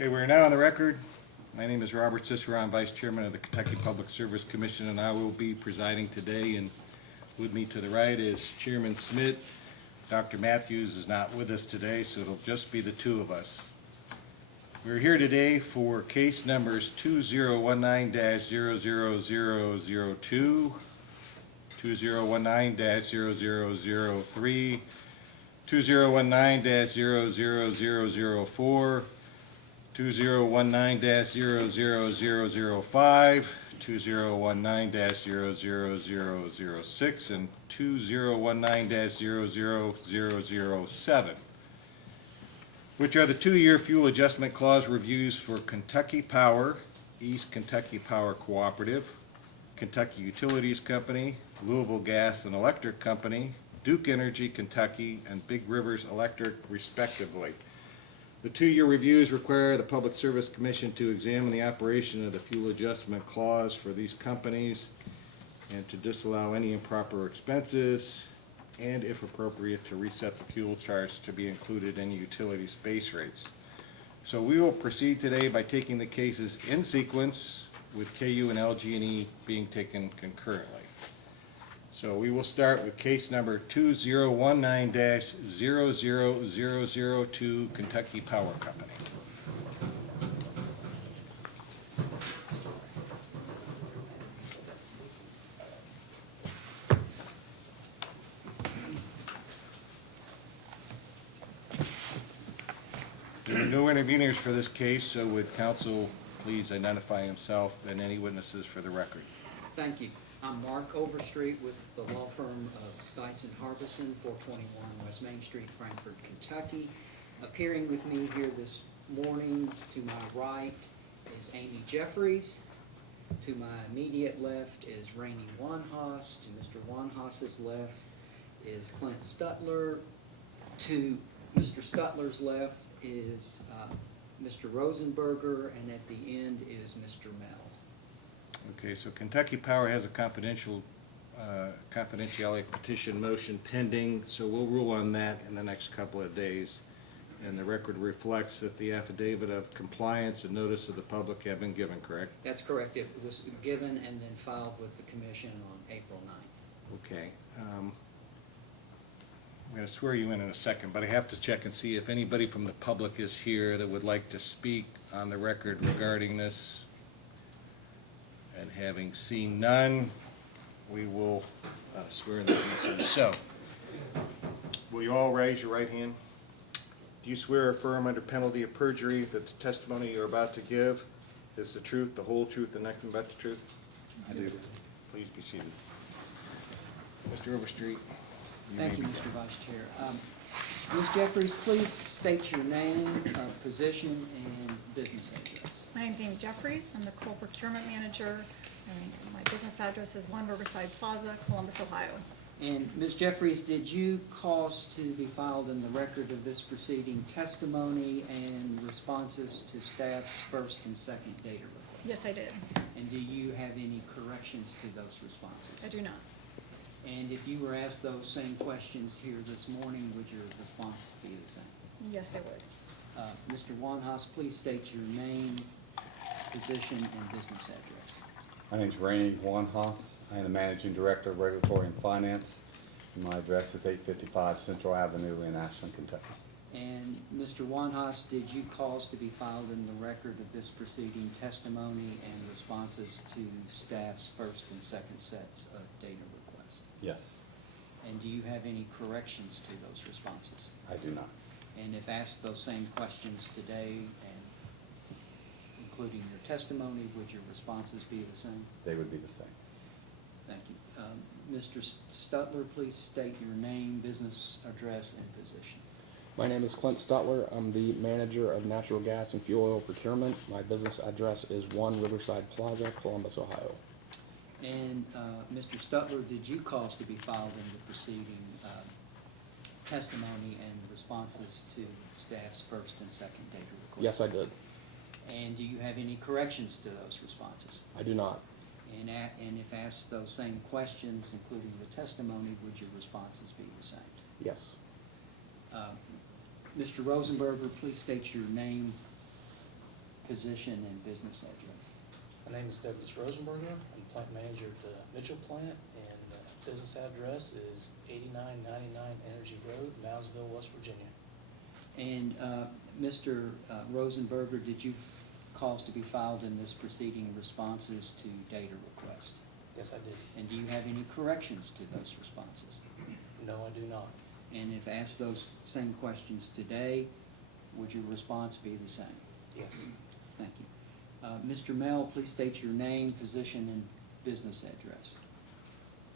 Okay, we're now on the record. My name is Robert Ciceron, Vice Chairman of the Kentucky Public Service Commission, and I will be presiding today. And with me to the right is Chairman Smith. Dr. Matthews is not with us today, so it'll just be the two of us. We're here today for case numbers 2019-00002, 2019-0003, 2019-00004, 2019-00005, 2019-00006, and 2019-00007, which are the two-year fuel adjustment clause reviews for Kentucky Power, East Kentucky Power Cooperative, Kentucky Utilities Company, Louisville Gas and Electric Company, Duke Energy Kentucky, and Big Rivers Electric, respectively. The two-year reviews require the Public Service Commission to examine the operation of the fuel adjustment clause for these companies and to disallow any improper expenses and, if appropriate, to reset the fuel charge to be included in utilities base rates. So we will proceed today by taking the cases in sequence, with KU and LG&E being taken concurrently. So we will start with case number 2019-00002, Kentucky Power Company. There are no interveners for this case, so would counsel please identify himself and any witnesses for the record. Thank you. I'm Mark Overstreet with the law firm of Stites & Harbison, 421 West Main Street, Frankfort, Kentucky. Appearing with me here this morning to my right is Amy Jeffries. To my immediate left is Rainey Wanhas. To Mr. Wanhas's left is Clint Stutler. To Mr. Stutler's left is Mr. Rosenberger, and at the end is Mr. Mell. Okay, so Kentucky Power has a confidentiality petition motion pending, so we'll rule on that in the next couple of days. And the record reflects that the affidavit of compliance and notice of the public have been given, correct? That's correct. It was given and then filed with the commission on April 9th. Okay. I'm going to swear you in a second, but I have to check and see if anybody from the public is here that would like to speak on the record regarding this. And having seen none, we will swear in the witnesses. So, will you all raise your right hand? Do you swear or affirm under penalty of perjury that the testimony you're about to give is the truth, the whole truth, and nothing but the truth? I do. Please be seated. Mr. Overstreet. Thank you, Mr. Vice Chair. Ms. Jeffries, please state your name, position, and business address. My name's Amy Jeffries. I'm the coal procurement manager. My business address is 1 Riverside Plaza, Columbus, Ohio. And Ms. Jeffries, did you cause to be filed in the record of this proceeding testimony and responses to staff's first and second data requests? Yes, I did. And do you have any corrections to those responses? I do not. And if you were asked those same questions here this morning, would your response be the same? Yes, they would. Mr. Wanhas, please state your name, position, and business address. My name is Rainey Wanhas. I am the Managing Director of Regulatory and Finance. And my address is 855 Central Avenue in Ashland, Kentucky. And Mr. Wanhas, did you cause to be filed in the record of this proceeding testimony and responses to staff's first and second sets of data requests? Yes, And do you have any corrections to those responses? I do not. And if asked those same questions today, and including your testimony, would your responses be the same? They would be the same. Thank you. Mr. Stutler, please state your name, business address, and position. My name is Clint Stutler. I'm the manager of natural gas and fuel oil procurement. My business address is 1 Riverside Plaza, Columbus, Ohio. And Mr. Stutler, did you cause to be filed in the proceeding testimony and responses to staff's first and second data requests? Yes, I did. And do you have any corrections to those responses? I do not. And if asked those same questions, including the testimony, would your responses be the same? Yes. Mr. Rosenberger, please state your name, position and business address. My name is Douglas Rosenberger. I'm plant manager at the Mitchell plant, and the business address is 8999 Energy Road, Moundsville, West Virginia. And Mr. Rosenberger, did you cause to be filed in this proceeding responses to data request? Yes, I did. And do you have any corrections to those responses? No, I do not. And if asked those same questions today, would your response be the same? Yes. Thank you. Mr. Mell, please state your name, position, and business address.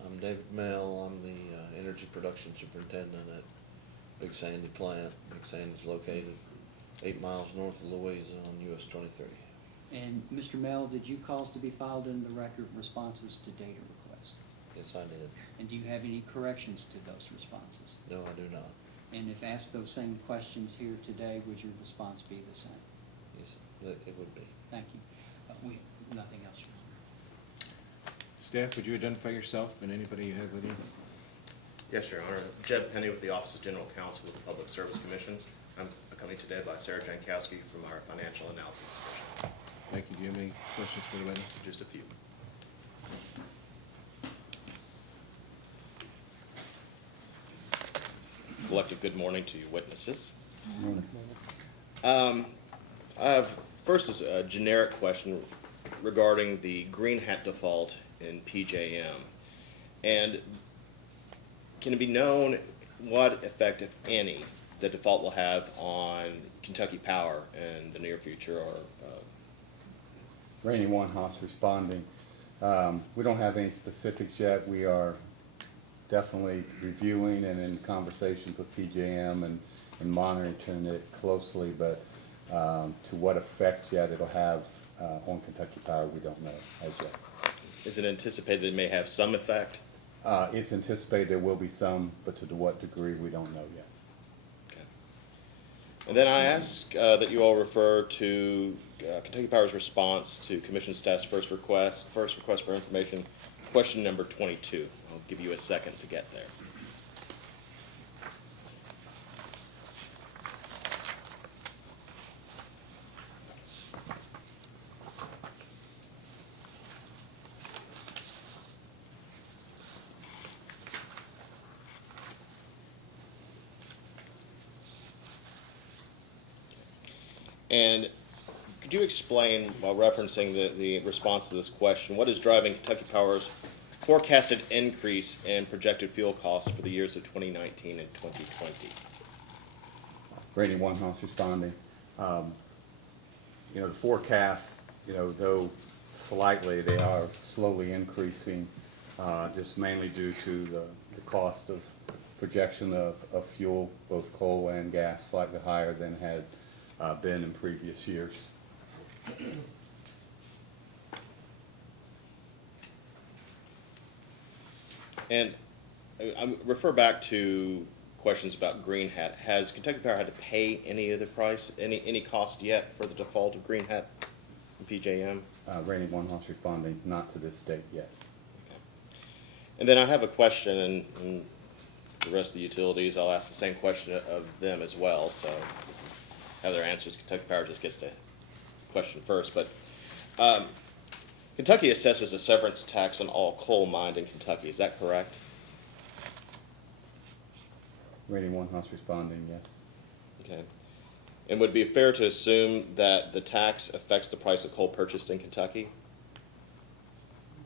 I'm David Mell. I'm the energy production superintendent at Big Sandy plant. Big Sandy is located 8 miles north of Louisa on US 23. And Mr. Mell, did you cause to be filed in the record responses to data request? Yes, I did. And do you have any corrections to those responses? No, I do not. And if asked those same questions here today, would your response be the same? Yes, it would be. Thank you. We, nothing else, Your Honor. Staff, would you identify yourself and anybody you have with you? Yes, Your Honor. Jeb Penny with the Office of General Counsel with the Public Service Commission. I'm accompanied today by Sarah Jankowski from our Financial Analysis Division. Thank you. Do you have any questions for the witness? Just a few. Collective good morning to you witnesses. I have first is a generic question regarding the green hat default in PJM. And can it be known what effect, if any, the default will have on Kentucky Power in the near future? Or Randy One-Hoss responding. We don't have any specifics yet. We are definitely reviewing and in conversations with PJM and monitoring it closely, but to what effect yet it'll have on Kentucky Power, we don't know as yet. is it anticipated it may have some effect? It's anticipated there will be some, but to what degree, we don't know yet. Okay. And then I ask that you all refer to Kentucky Power's response to Commission staff's first request for information, question number 22. I'll give you a second to get there. And could you explain, while referencing the response to this question, what is driving Kentucky Power's forecasted increase in projected fuel costs for the years of 2019 and 2020? Randy One-Hoss responding. The forecasts, though slightly, they are slowly increasing, just mainly due to the cost of projection of fuel, both coal and gas, slightly higher than had been in previous years. And I refer back to questions about Green Hat. Has Kentucky Power had to pay any of the price, any cost yet for the default of Green Hat in PJM? Randy One-Hoss responding, not to this date yet. And then I have a question, and the rest of the utilities, I'll ask the same question of them as well, so have their answers. Kentucky Power just gets the question first. But Kentucky assesses a severance tax on all coal mined in Kentucky. Is that correct? Randy One-Hoss responding, yes. Okay. And would it be fair to assume that the tax affects the price of coal purchased in Kentucky?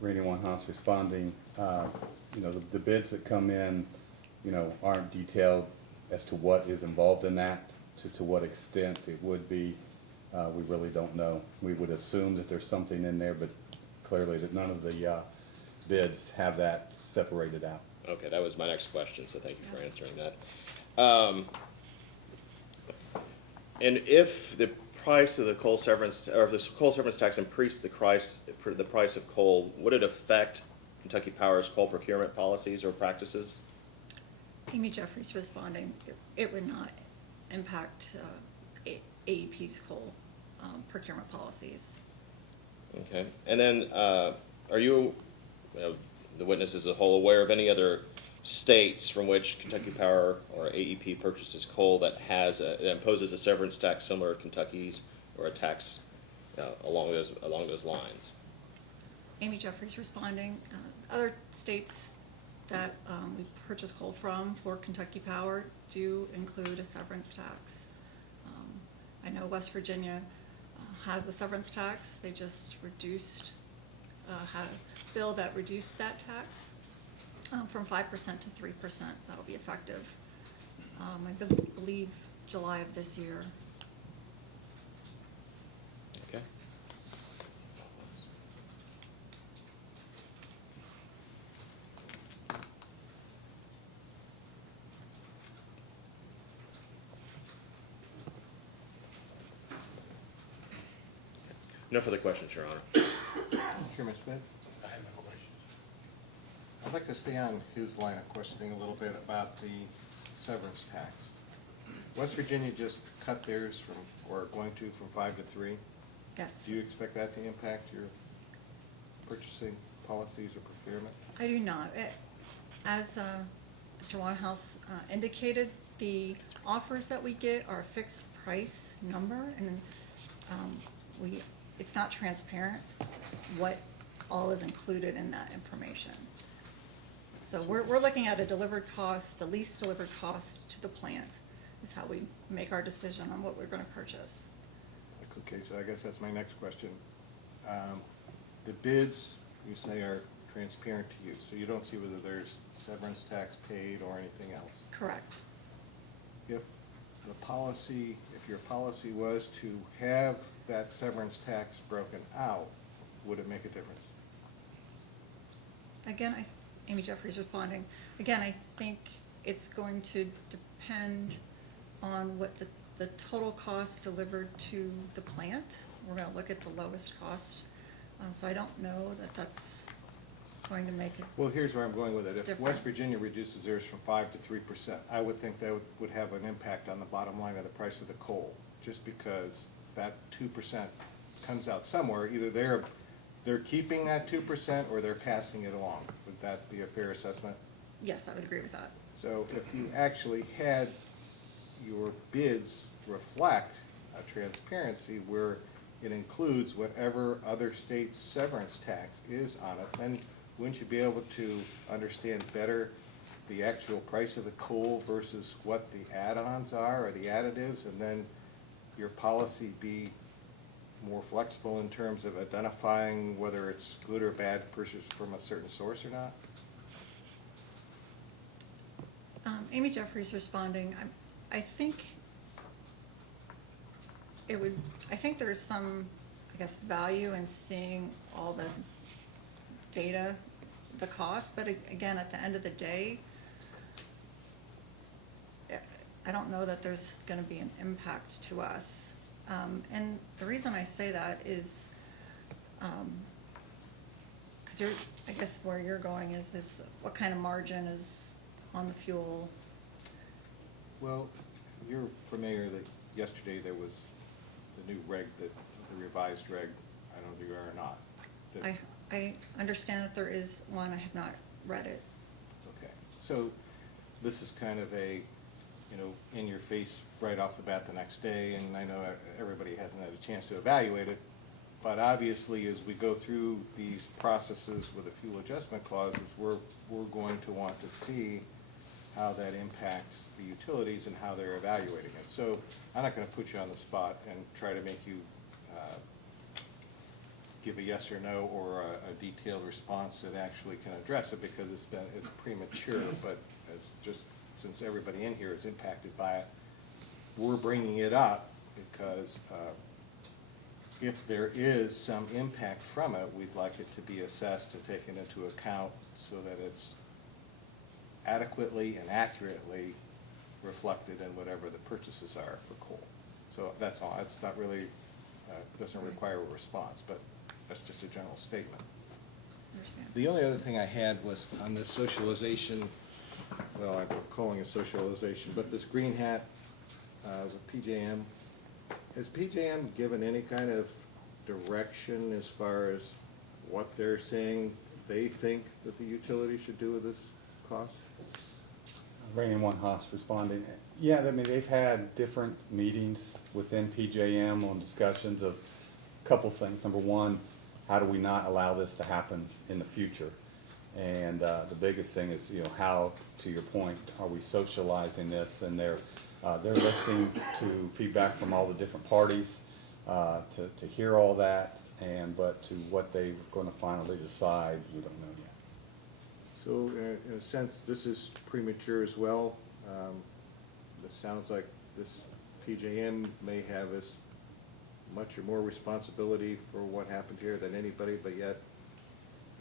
Randy One-Hoss responding, the bids that come in, aren't detailed as to what is involved in that, to what extent it would be. We really don't know. We would assume that there's something in there, but clearly that none of the bids have that separated out. Okay, that was my next question, so thank you for answering that. And if the price of the coal severance, or if the coal severance tax increased the price of coal, would it affect Kentucky Power's coal procurement policies or practices? Amy Jeffries responding, it would not impact AEP's coal procurement policies. Okay, and then are you, the witness as a whole, aware of any other states from which Kentucky Power or AEP purchases coal that imposes a severance tax similar to Kentucky's, or a tax along those lines? Amy Jeffries responding. Other states that we purchase coal from for Kentucky Power do include a severance tax. I know West Virginia has a severance tax. They just had a bill that reduced that tax from 5% to 3%. That'll be effective, I believe, July of this year. Okay. No further questions, Your Honor. Chairman Smith, I have no questions. I'd like to stay on his line of questioning a little bit about the severance tax. West Virginia just cut theirs from, or going to, from 5 to 3. Yes. Do you expect that to impact your purchasing policies or procurement? I do not. As Mr. Waterhouse indicated, the offers that we get are a fixed price number, and it's not transparent what all is included in that information. So we're looking at a delivered cost, the least delivered cost to the plant is how we make our decision on what we're gonna purchase. Okay, so I guess that's my next question. The bids, you say, are transparent to you, so you don't see whether there's severance tax paid or anything else. Correct. If your policy was to have that severance tax broken out, would it make a difference? Again, Amy Jeffries responding. Again, I think it's going to depend on what the total cost delivered to the plant. We're gonna look at the lowest cost. So I don't know that that's going to make it. Well, here's where I'm going with it. If West Difference. Virginia reduces theirs from 5 to 3%, I would think that would have an impact on the bottom line of the price of the coal, just because that 2% comes out somewhere. Either they're keeping that 2% or they're passing it along. Would that be a fair assessment? Yes, I would agree with that. So if you actually had your bids reflect a transparency where it includes whatever other state's severance tax is on it, then wouldn't you be able to understand better the actual price of the coal versus what the add-ons are or the additives, and then your policy be more flexible in terms of identifying whether it's good or bad purchase from a certain source or not? Amy Jeffries responding. I think there's some, I guess, value in seeing all the data, the cost, but again, at the end of the day, I don't know that there's gonna be an impact to us. And the reason I say that is, cause I guess where you're going is what kind of margin is on the fuel? Well, you're familiar that yesterday there was the new reg, the revised reg, I don't know if you are or not. that- I understand that there is one, I have not read it. Okay, so this is kind of a, in your face right off the bat the next day, and I know everybody hasn't had a chance to evaluate it, but obviously as we go through these processes with the fuel adjustment clauses, we're going to want to see how that impacts the utilities and how they're evaluating it. So I'm not gonna put you on the spot and try to make you give a yes or no or a detailed response that actually can address it, because it's premature, but it's just, since everybody in here is impacted by it, we're bringing it up because if there is some impact from it, we'd like it to be assessed and taken into account so that it's adequately and accurately reflected in whatever the purchases are for coal. So that's all. It's not really, doesn't require a response, but that's just a general statement. Understand. The only other thing I had was on this socialization, well, I'm calling it socialization, but this green hat with PJM. Has PJM given any kind of direction as far as what they're saying they think that the utility should do with this cost? Rainy One Haas responding. Yeah, I mean, they've had different meetings within PJM on discussions of, couple things. Number one, how do we not allow this to happen in the future? And the biggest thing is, how, to your point, are we socializing this? And they're listening to feedback from all the different parties, to hear all that, but to what they're going to finally decide, we don't know yet. So in a sense, this is premature as well. It sounds like this PJM may have as much or more responsibility for what happened here than anybody, but yet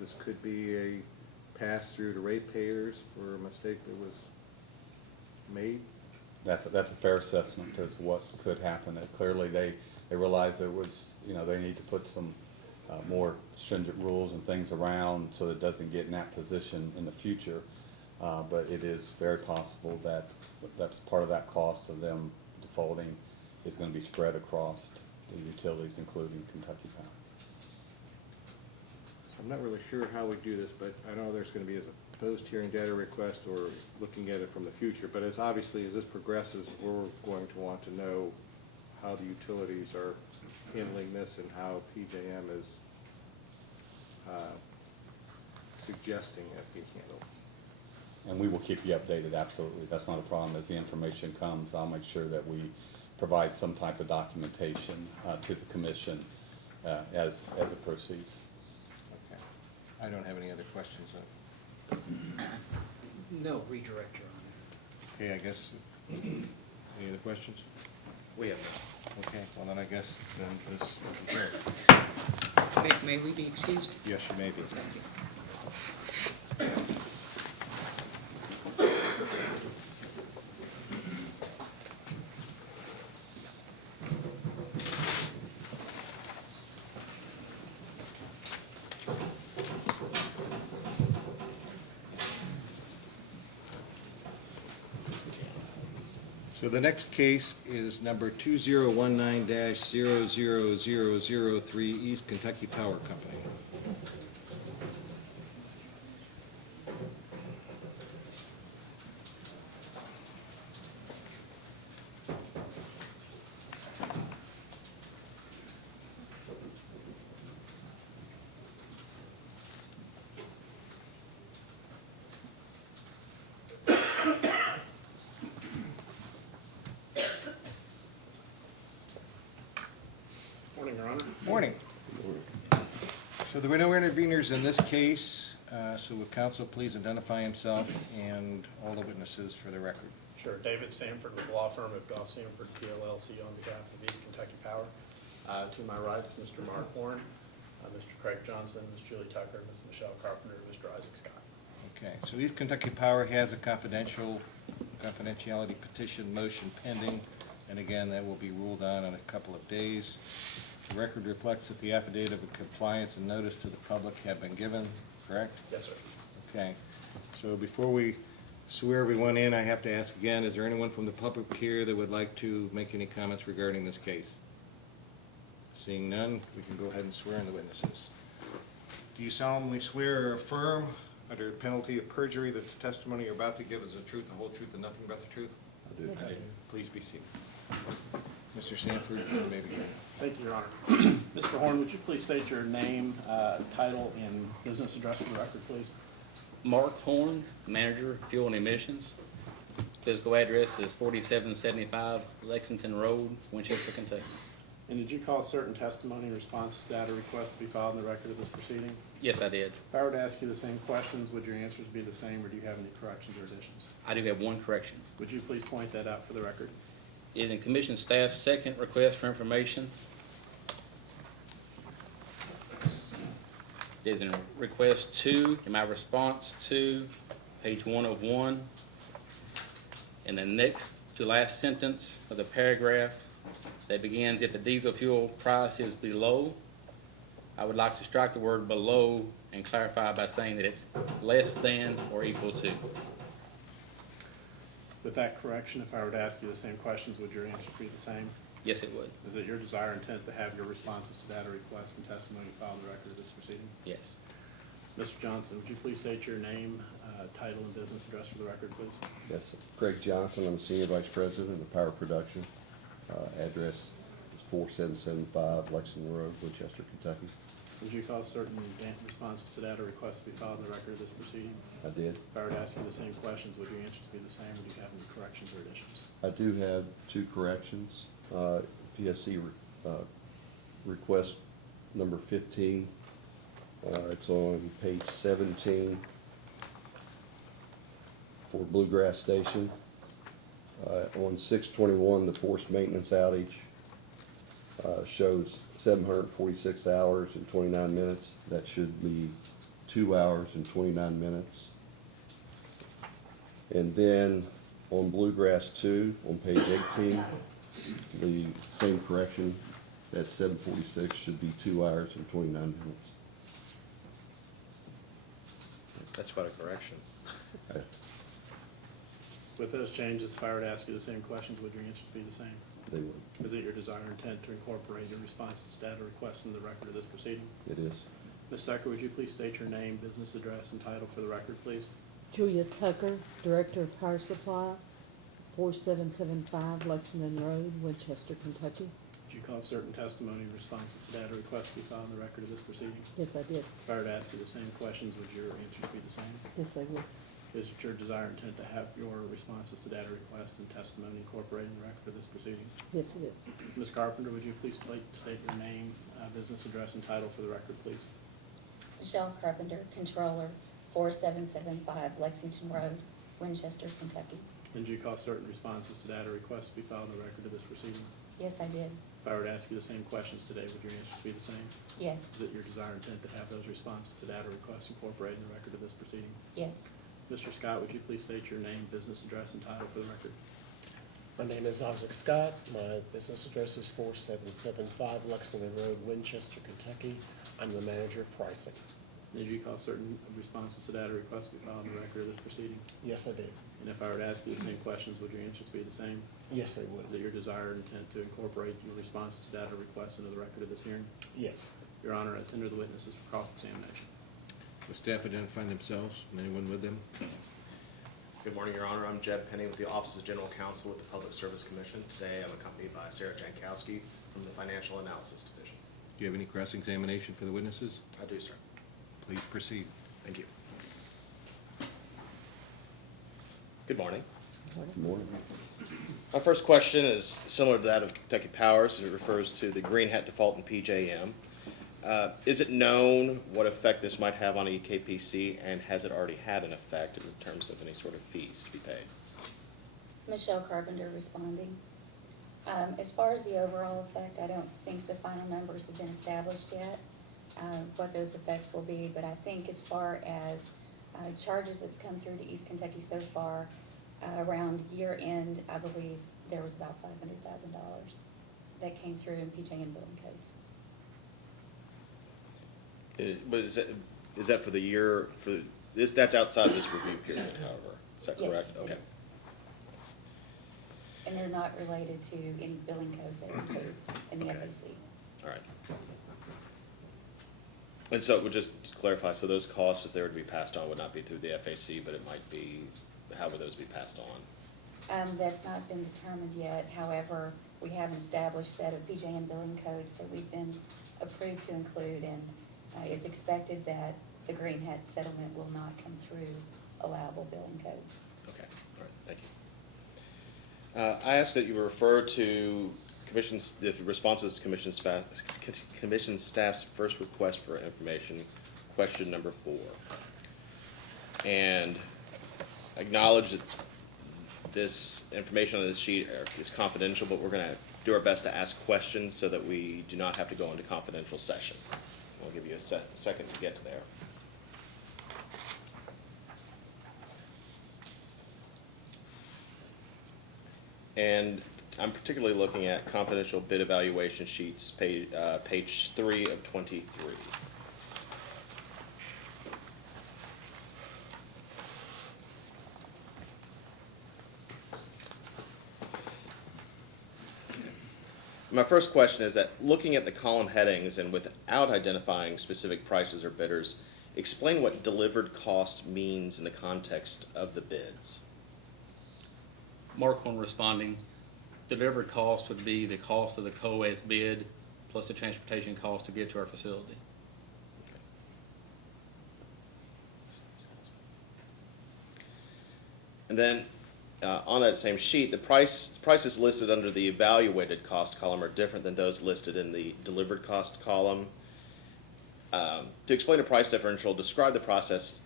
this could be a pass-through to ratepayers for a mistake that was made. That's a fair assessment as to what could happen. Clearly, they realized there was, they need to put some more stringent rules and things around so that it doesn't get in that position in the future. But it is very possible that that's part of that cost of them defaulting is going to be spread across the utilities, including Kentucky Power. I'm not really sure how we do this, but I know there's going to be as a post-hearing data request or looking at it from the future. But as obviously as this progresses, we're going to want to know how the utilities are handling this and how PJM is suggesting that be handled. And we will keep you updated, absolutely. That's not a problem. As the information comes, I'll make sure that we provide some type of documentation to the commission as it proceeds. Okay. I don't have any other questions. No, redirect, Your Honor. Okay, I guess, any other questions? We have Okay, well then I guess then this is adjourned. May we be excused? Yes, you may be. Thank you. So the next case is number 2019-00003, East Kentucky Power Company. Morning, Your Honor. Morning. So there were no interveners in this case, so will counsel please identify himself and all the witnesses for the record? Sure, David Sanford with the law firm of Goss Sanford PLLC on behalf of East Kentucky Power. To my right is Mr. Mark Horn, Mr. Craig Johnson, Ms. Julie Tucker, Ms. Michelle Carpenter, and Mr. Isaac Scott. Okay, so East Kentucky Power has a confidentiality petition motion pending, and again, that will be ruled on in a couple of days. The record reflects that the affidavit of compliance and notice to the public have been given, correct? Yes, sir. Okay, so before we swear everyone in, I have to ask again, is there anyone from the public here that would like to make any comments regarding this case? Seeing none, we can go ahead and swear in the witnesses. Do you solemnly swear or affirm, under penalty of perjury, that the testimony you're about to give is the truth, the whole truth, and nothing but the truth? I do. Please be seated. Mr. Sanford, you may begin. Thank you, Your Honor. Mr. Horn, would you please state your name, title, and business address for the record, please? Mark Horn, Manager, Fuel and Emissions. Physical address is 4775 Lexington Road, Winchester, Kentucky. And did you cause certain testimony in response to data requests to be filed in the record of this proceeding? Yes, I did. If I were to ask you the same questions, would your answers be the same, or do you have any corrections or additions? I do have one correction. Would you please point that out for the record? It is in Commission staff's second request for information. It is in request 2, in my response to, page 1 of 1. In the next to last sentence of the paragraph that begins, if the diesel fuel price is below, I would like to strike the word below and clarify by saying that it's less than or equal to. With that correction, if I were to ask you the same questions, would your answer be the same? Yes, it would. Is it your desire and intent to have your responses to data requests and testimony filed in the record of this proceeding? Yes. Mr. Johnson, would you please state your name, title, and business address for the record, please? Yes, sir. Craig Johnson, I'm Senior Vice President of Power Production. Address is 4775 Lexington Road, Winchester, Kentucky. Would you cause certain responses to that or requests to be filed in the record of this proceeding? I did. If I were to ask you the same questions, would your answers be the same, or do you have any corrections or additions? I do have two corrections. PSC request number 15. It's on page 17 for Bluegrass Station. On 6/21, the forced maintenance outage shows 746 hours and 29 minutes. That should be 2 hours and 29 minutes. And then on Bluegrass 2, on page 18, the same correction, that 746 should be 2 hours and 29 minutes. That's quite a correction. With those changes, if I were to ask you the same questions, would your answers be the same? They would. Is it your desire and intent to incorporate your responses to data requests in the record of this proceeding? It is. Ms. Tucker, would you please state your name, business address, and title for the record, please? Julia Tucker, Director of Power Supply, 4775 Lexington Road, Winchester, Kentucky. Would you cause certain testimony in responses to data requests to be filed in the record of this proceeding? Yes, I did. If I were to ask you the same questions, would your answers be the same? Yes, I would. Is it your desire and intent to have your responses to data requests and testimony incorporated in the record of this proceeding? Yes, it is. Ms. Carpenter, would you please state your name, business address, and title for the record, please? Michelle Carpenter, Controller, 4775 Lexington Road, Winchester, Kentucky. And do you cause certain responses to data requests to be filed in the record of this proceeding? Yes, I did. If I were to ask you the same questions today, would your answers be the same? Yes. Is it your desire and intent to have those responses to data requests incorporated in the record of this proceeding? Yes. Mr. Scott, would you please state your name, business address, and title for the record? My name is Isaac Scott. My business address is 4775 Lexington Road, Winchester, Kentucky. I'm the manager of pricing. Did you cause certain responses to data requests to be filed in the record of this proceeding? Yes, I did. And if I were to ask you the same questions, would your answers be the same? Yes, I Is it would. your desire and intent to incorporate your responses to data requests into the record of this hearing? Yes. Your Honor, I tender the witnesses for cross-examination. Will staff identify themselves? Anyone with them? Good morning, Your Honor. I'm Jeb Penny with the Office of General Counsel with the Public Service Commission. Today, I'm accompanied by Sarah Jankowski from the Financial Analysis Division. Do you have any cross-examination for the witnesses? I do, sir. Please proceed. Thank you. Good morning. Good morning. My first question is similar to that of Kentucky Powers. It refers to the green hat default in PJM. Is it known what effect this might have on EKPC, and has it already had an effect in terms of any sort of fees to be paid? Michelle Carpenter responding. As far as the overall effect, I don't think the final numbers have been established yet, what those effects will be, but I think as far as charges that's come through to East Kentucky so far, around year end, I believe there was about $500,000 that came through in PJM billing codes. But is that for the year, for this, that's outside this review period, however, is that correct? Yes, it Okay. is. And they're not related to any billing codes that are included in the Okay. FAC. All right. And so, just to clarify, so those costs, if they were to be passed on, would not be through the FAC, but it might be, how would those be passed on? That's not been determined yet. However, we have an established set of PJM billing codes that we've been approved to include, and it's expected that the Green Hat settlement will not come through allowable billing codes. Okay, all right, thank you. I ask that you refer to commission's, the responses to commission staff's first request for information, question number 4. And acknowledge that this information on this sheet is confidential, but we're gonna do our best to ask questions so that we do not have to go into confidential session. I'll give you a second to get to there. And I'm particularly looking at confidential bid evaluation sheets, page 3 of 23. My first question is that looking at the column headings and without identifying specific prices or bidders, explain what delivered cost means in the context of the bids. Mark on responding. delivered cost would be the cost of the coal as bid, plus the transportation cost to get to our facility. And then, on that same sheet, the prices listed under the evaluated cost column are different than those listed in the delivered cost column. To explain a price differential, describe the process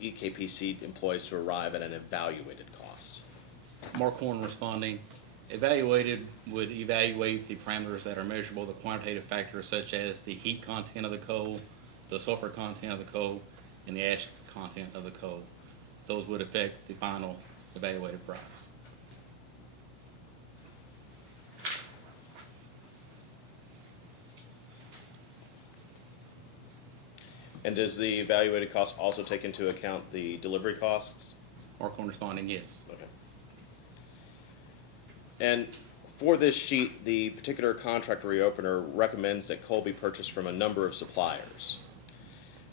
EKPC employs to arrive at an evaluated cost. Mark Horn responding. Evaluated would evaluate the parameters that are measurable, the quantitative factors such as the heat content of the coal, the sulfur content of the coal, and the ash content of the coal. Those would affect the final evaluated price. And does the evaluated cost also take into account the delivery costs? Mark Horn responding, yes. Okay. And for this sheet, the particular contract reopener recommends that coal be purchased from a number of suppliers.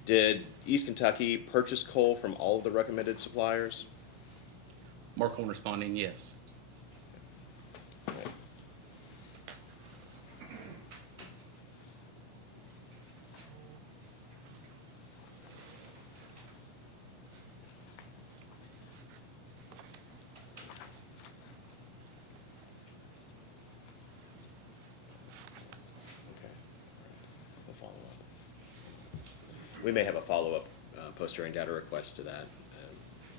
Did East Kentucky purchase coal from all of the recommended suppliers? Mark Horn responding, yes. Okay. A follow-up. We may have a follow-up post-hearing data request to that.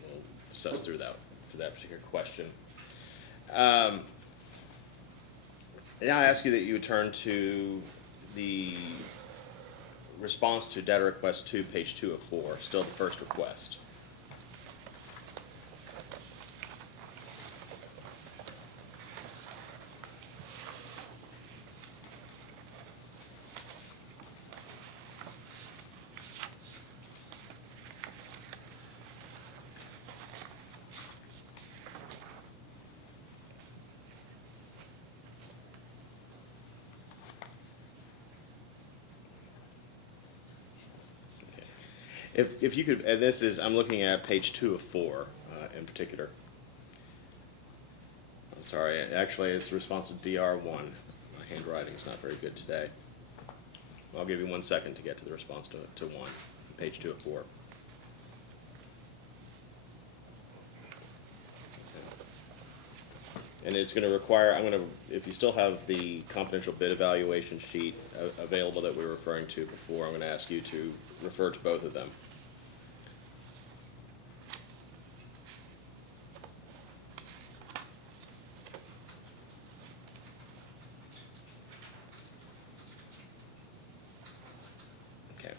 We'll suss through that for that particular question. Now I ask you that you turn to the response to data request 2, page 2 of 4, still the first request. If you could, and this is, I'm looking at page 2 of 4 in particular. I'm sorry, actually it's the response to DR1. My handwriting's not very good today. I'll give you 1 second to get to the response to 1, page 2 of 4. And it's going to require, if you still have the confidential bid evaluation sheet available that we were referring to before, I'm going to ask you to refer to both of them. Okay.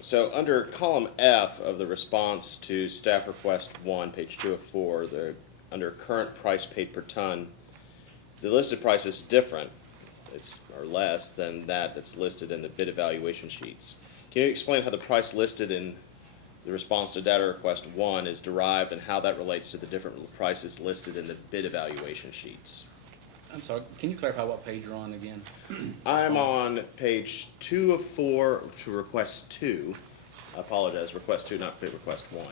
So under column F of the response to staff request 1, page 2 of 4, under current price paid per ton, the listed price is different, or less than that's listed in the bid evaluation sheets. Can you explain how the price listed in the response to data request 1 is derived and how that relates to the different prices listed in the bid evaluation sheets? I'm sorry, can you clarify what page you're on again? I'm on page 2 of 4 to request 2. I apologize, request 2, not bid request 1.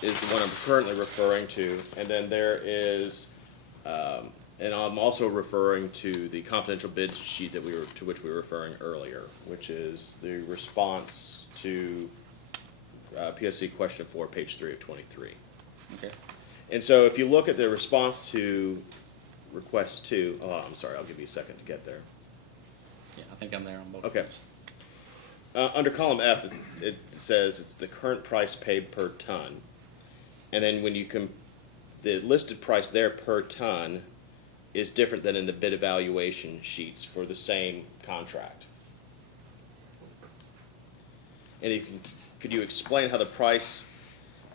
Is the one I'm currently referring to, and then there is, and I'm also referring to the confidential bids sheet to which we were referring earlier, which is the response to PSC question 4, page 3 of 23. Okay. And so if you look at the response to request 2, I'm sorry, I'll give you a second to get there. Yeah, I think I'm there on both. Okay. Under column F, it says it's the current price paid per ton. And then when you the listed price there per ton is different than in the bid evaluation sheets for the same contract. And could you explain how the price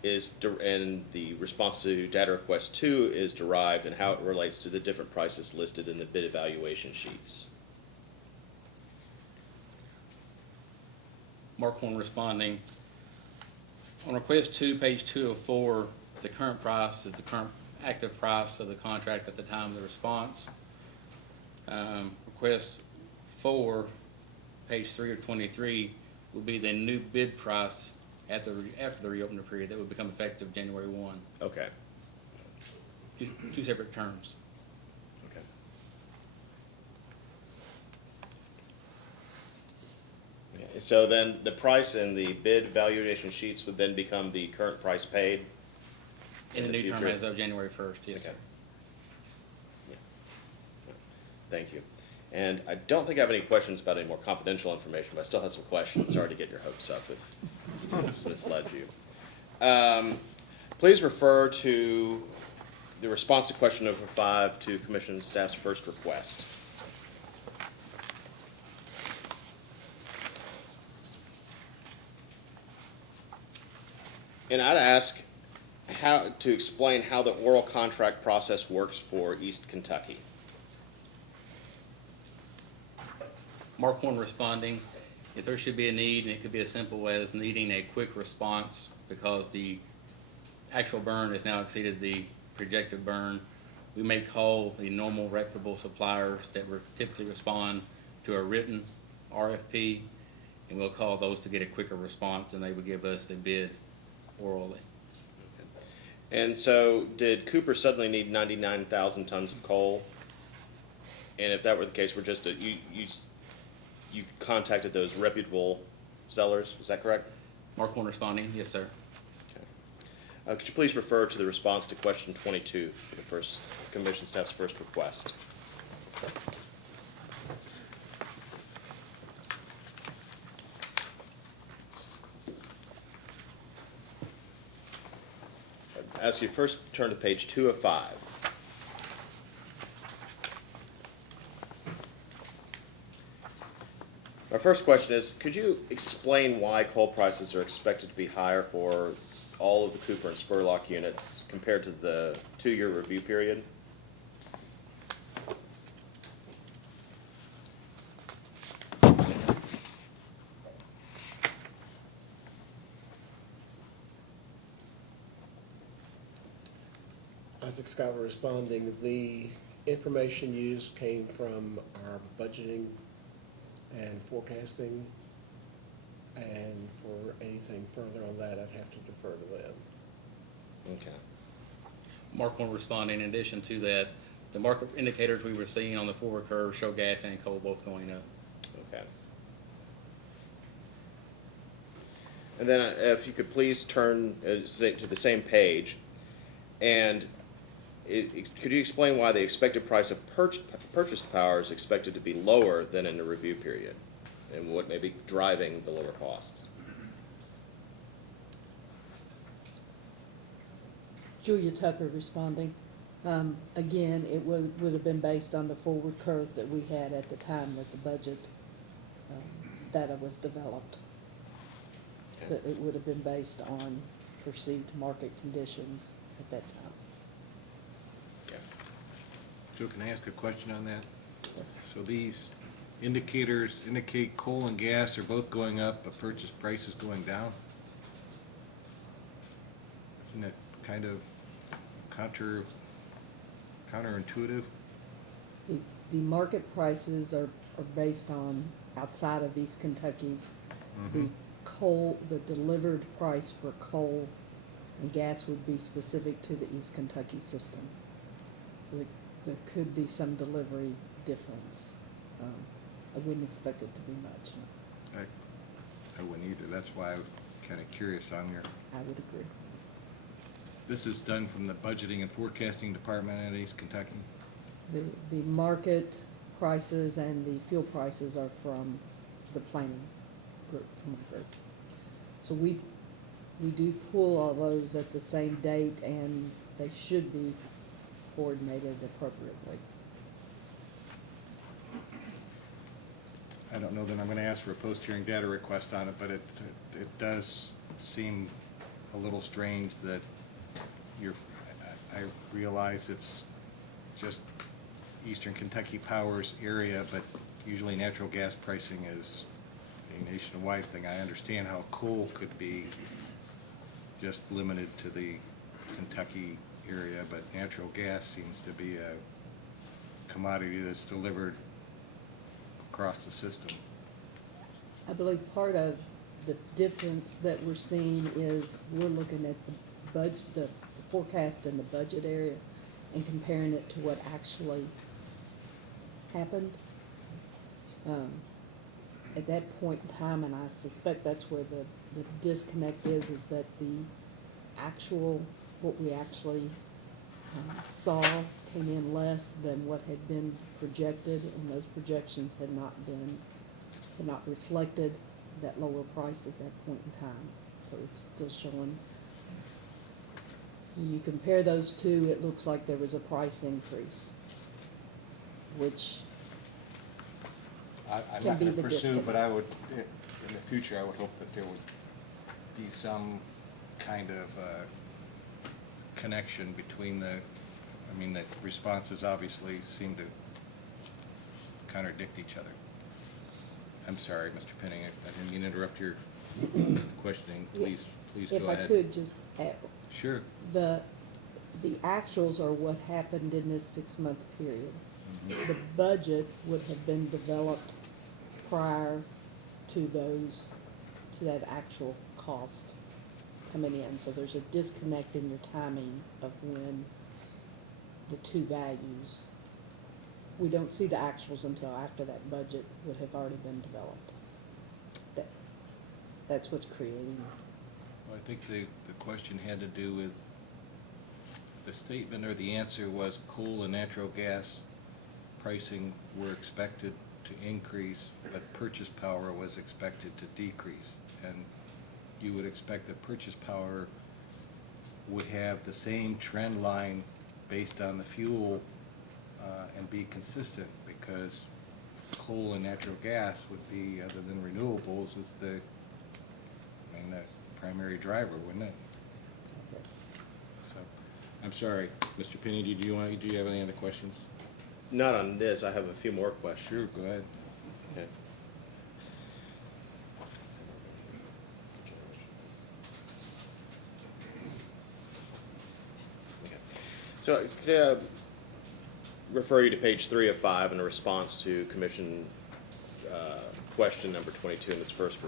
is, and the response to data request 2 is derived and how it relates to the different prices listed in the bid evaluation sheets? Mark Horn responding. On request 2, page 2 of 4, the current price is the current active price of the contract at the time of the response. Request 4, page 3 of 23, will be the new bid price after the reopener period that would become effective January 1. Okay. two separate terms. Okay. Okay, so then the price in the bid valuation sheets would then become the current price paid? In the new term future? as of January 1st, yes, Okay. sir. Yeah. Thank you. And I don't think I have any questions about any more confidential information, but I still have some questions. Sorry to get your hopes up if it's misled you. Please refer to the response to question number 5 to Commission staff's first request. And I'd ask how to explain how the oral contract process works for East Kentucky. Mark Horn responding, if there should be a need, and it could be as simple as needing a quick response because the actual burn has now exceeded the projected burn, we may call the normal reputable suppliers that would typically respond to a written RFP, and we'll call those to get a quicker response, and they would give us the bid orally. And so, did Cooper suddenly need 99,000 tons of coal? And if that were the case, you contacted those reputable sellers, is that correct? Mark Horn responding, yes, sir. Could you please refer to the response to question 22 for the first Commission staff's first request? As you first turn to page 2 of 5. My first question is, could you explain why coal prices are expected to be higher for all of the Cooper and Spurlock units compared to the 2-year review period? Isaac Scott responding, the information used came from our budgeting and forecasting, and for anything further on that, I'd have to defer to them. Okay. Mark Horn responding, in addition to that, the market indicators we were seeing on the forward curve show gas and coal both going up. Okay. And then if you could please turn to the same page, and could you explain why the expected price of purchased power is expected to be lower than in the review period, and what may be driving the lower costs? Julia Tucker responding. Again, it would have been based on the forward curve that we had at the time that the budget data was developed. So it would have been based on perceived market conditions at that time. Okay. So can I ask a question on that? Yes. So these indicators indicate coal and gas are both going up, but purchase price is going down? Isn't that kind of counterintuitive? The market prices are based on outside of East Kentucky's. The coal, the delivered price for coal and gas would be specific to the East Kentucky system. So there could be some delivery difference. I wouldn't expect it to be much. I wouldn't either. That's why I was kind of curious on your. I would agree. This is done from the budgeting and forecasting department at East Kentucky? The market prices and the fuel prices are from the planning group, from our group. So we do pull all those at the same date, and they should be coordinated appropriately. I don't know that I'm going to ask for a post-hearing data request on it, but it does seem a little strange that I realize it's just Eastern Kentucky Power's area, but usually natural gas pricing is a nationwide thing. I understand how coal could be just limited to the Kentucky area, but natural gas seems to be a commodity that's delivered across the system. I believe part of the difference that we're seeing is we're looking at the budget, the forecast in the budget area, and comparing it to what actually happened. At that point in time, and I suspect that's where the disconnect is that the actual, what we actually saw came in less than what had been projected, and those projections had not reflected that lower price at that point in time. So it's still showing. When you compare those two, it looks like there was a price increase, which I'm can not be gonna the pursue, disconnect. but I would, in the future, I would hope that there would be some kind of connection between the responses obviously seem to contradict each other. I'm sorry, Mr. Penning, I didn't mean to interrupt your questioning. Please go ahead. If I could just add, Sure. the actuals are what happened in this 6-month period. Mhm. The budget would have been developed prior to that actual cost coming in. So there's a disconnect in your timing of when the two values. We don't see the actuals until after that budget would have already been developed. That's what's creating. Well, I think the question had to do with the statement, or the answer was coal and natural gas pricing were expected to increase, but purchase power was expected to decrease. And you would expect that purchase power would have the same trend line based on the fuel and be consistent, because coal and natural gas would be, other than renewables, is the primary driver, wouldn't it? So, I'm sorry, Mr. Penny, do you have any other questions? Not on this, I have a few more questions. Sure, go ahead. Okay. Okay. So, could I refer you to page 3 of 5 in a response to Commission question number 22 in its first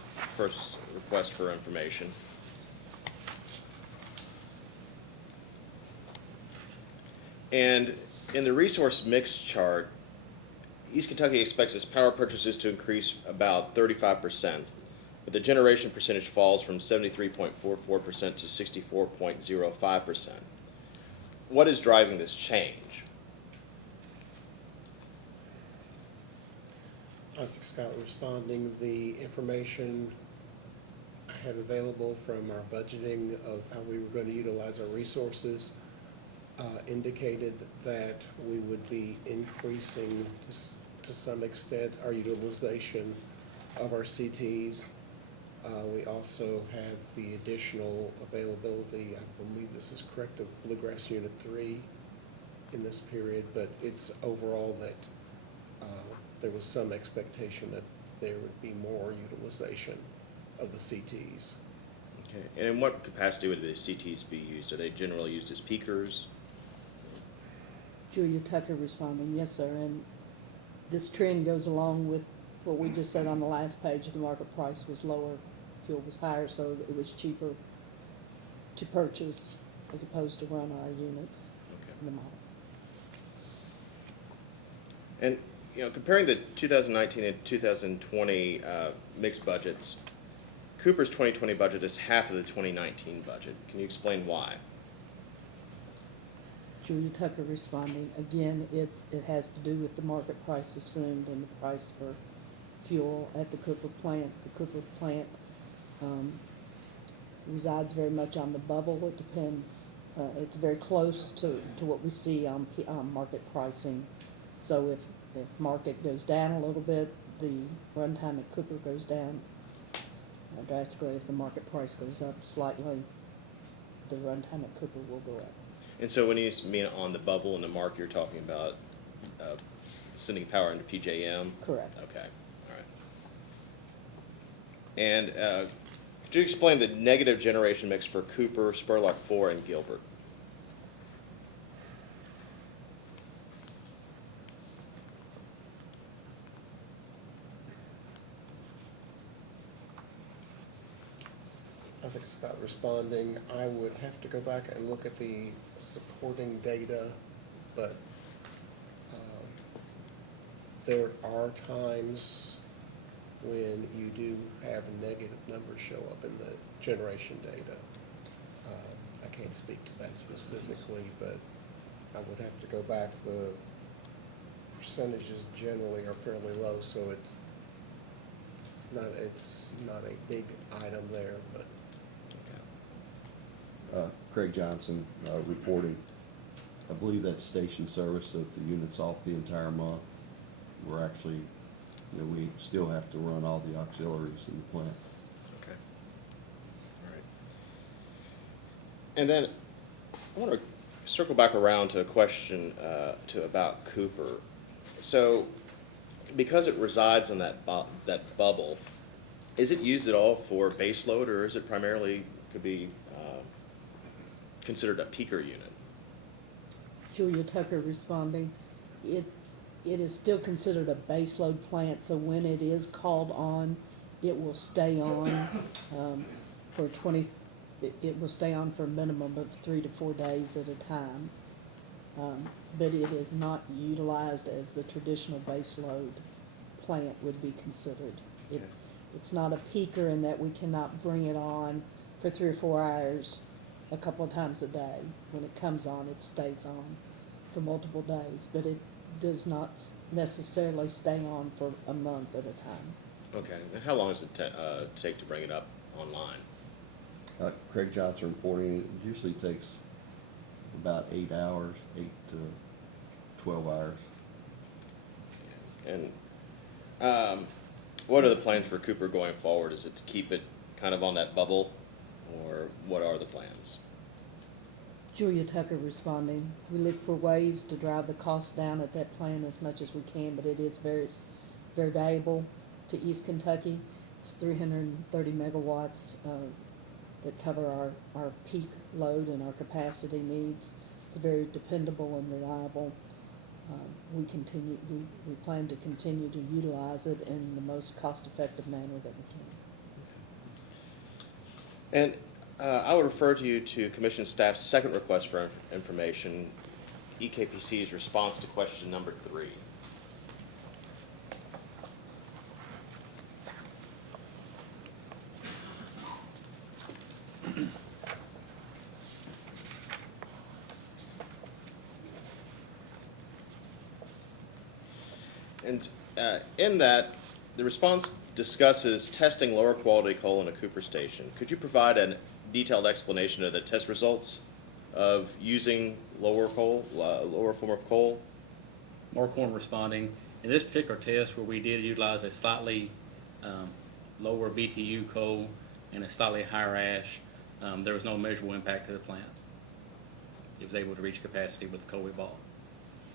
request for information. And in the resource mix chart, East Kentucky expects its power purchases to increase about 35%, but the generation percentage falls from 73.44% to 64.05%. What is driving this change? Isaac Scott responding. The information I had available from our budgeting of how we were going to utilize our resources indicated that we would be increasing to some extent our utilization of our CTs. We also have the additional availability, I believe this is correct, of Bluegrass Unit 3 in this period, but it's overall that there was some expectation that there would be more utilization of the CTs. Okay. And in what capacity would the CTs be used? Are they generally used as peakers? Julia Tucker responding, yes, sir, and this trend goes along with what we just said on the last page. The market price was lower, fuel was higher, so it was cheaper to purchase as opposed to run our units in the model. And, you know, comparing the 2019 and 2020 mixed budgets, Cooper's 2020 budget is half of the 2019 budget. Can you explain why? Julia Tucker responding, again, it has to do with the market price assumed and the price for fuel at the Cooper plant. The Cooper plant resides very much on the bubble. It depends. It's very close to what we see on market pricing. So if market goes down a little bit, the runtime at Cooper goes down drastically. If the market price goes up slightly, the runtime at Cooper will go up. And so when you mean on the bubble and the mark, you're talking about sending power into PJM? Correct. Okay, all right. And could you explain the negative generation mix for Cooper, Spurlock 4, and Gilbert? Isaac Scott responding, I would have to go back and look at the supporting data but there are times when you do have negative numbers show up in the generation data. I can't speak to that specifically, but I would have to go back. The percentages generally are fairly low, so it's not a big item there, but Craig Johnson, reporting. I believe that's station service, so if the unit's off the entire month, we're actually, we still have to run all the auxiliaries in the plant. Okay. All right. And then I want to circle back around to a question about Cooper. So, because it resides in that bubble, is it used at all for base load, or is it primarily could be considered a peaker unit? Julia Tucker responding. It is still considered a baseload plant, so when it is called on, it will stay on for it will stay on for a minimum of 3 to 4 days at a time. But it is not utilized as the traditional baseload plant would be considered. It's not a peaker in that we cannot bring it on for 3 or 4 hours a couple of times a day. When it comes on, it stays on for multiple days, but it does not necessarily stay on for a month at a time. Okay. And how long does it take to bring it up online? Craig Johnson reporting, it usually takes about 8 hours, 8 to 12 hours. And what are the plans for Cooper going forward? Is it to keep it kind of on that bubble, or what are the plans? Julia Tucker responding. We look for ways to drive the costs down at that plant as much as we can, but it is very, very valuable to East Kentucky. It's 330 megawatts that cover our peak load and our capacity needs. It's very dependable and reliable. We plan to continue to utilize it in the most cost-effective manner that we can. And I would refer you to Commission staff's second request for information, EKPC's response to question number 3. And in that, the response discusses testing lower quality coal in a Cooper station. Could you provide a detailed explanation of the test results of using lower form of coal? Mark Horn responding. In this particular test, where we did utilize a slightly lower BTU coal and a slightly higher ash, there was no measurable impact to the plant. It was able to reach capacity with the coal we bought.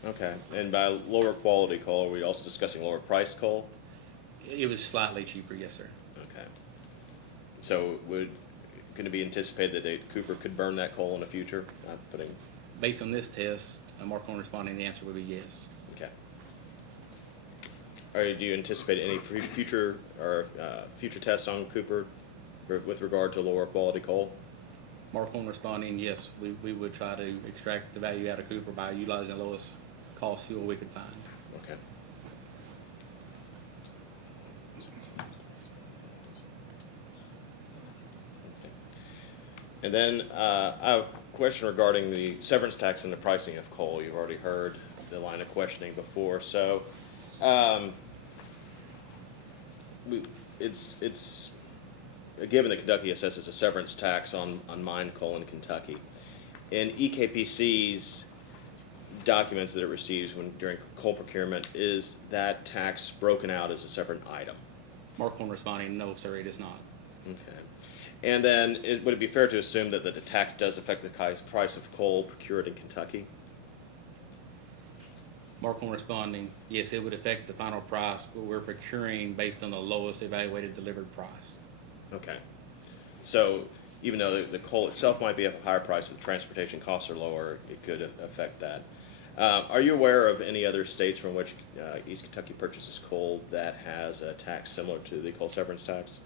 Okay, and by lower quality coal, are we also discussing lower price coal? It was slightly cheaper, yes, sir. Okay. So can it be anticipated that Cooper could burn that coal in the future? Not putting. Based on this test, Mark Horn responding, the answer would be yes. Okay. Do you anticipate any future tests on Cooper with regard to lower quality coal? Mark Horn responding, yes, we would try to extract the value out of Cooper by utilizing the lowest cost fuel we could find. Okay. And then I have a question regarding the severance tax and the pricing of coal. You've already heard the line of questioning before. So it's given that Kentucky assesses a severance tax on mined coal in Kentucky. In EKPC's documents that it receives during coal procurement, is that tax broken out as a separate item? Mark Horn responding, no, sir, it is not. Okay. And then would it be fair to assume that the tax does affect the price of coal procured in Kentucky? Mark Horn responding, yes, it would affect the final price, but we're procuring based on the lowest evaluated delivered price. Okay. So even though the coal itself might be at a higher price and transportation costs are lower, it could affect that. Are you aware of any other states from which East Kentucky purchases coal that has a tax similar to the coal severance tax?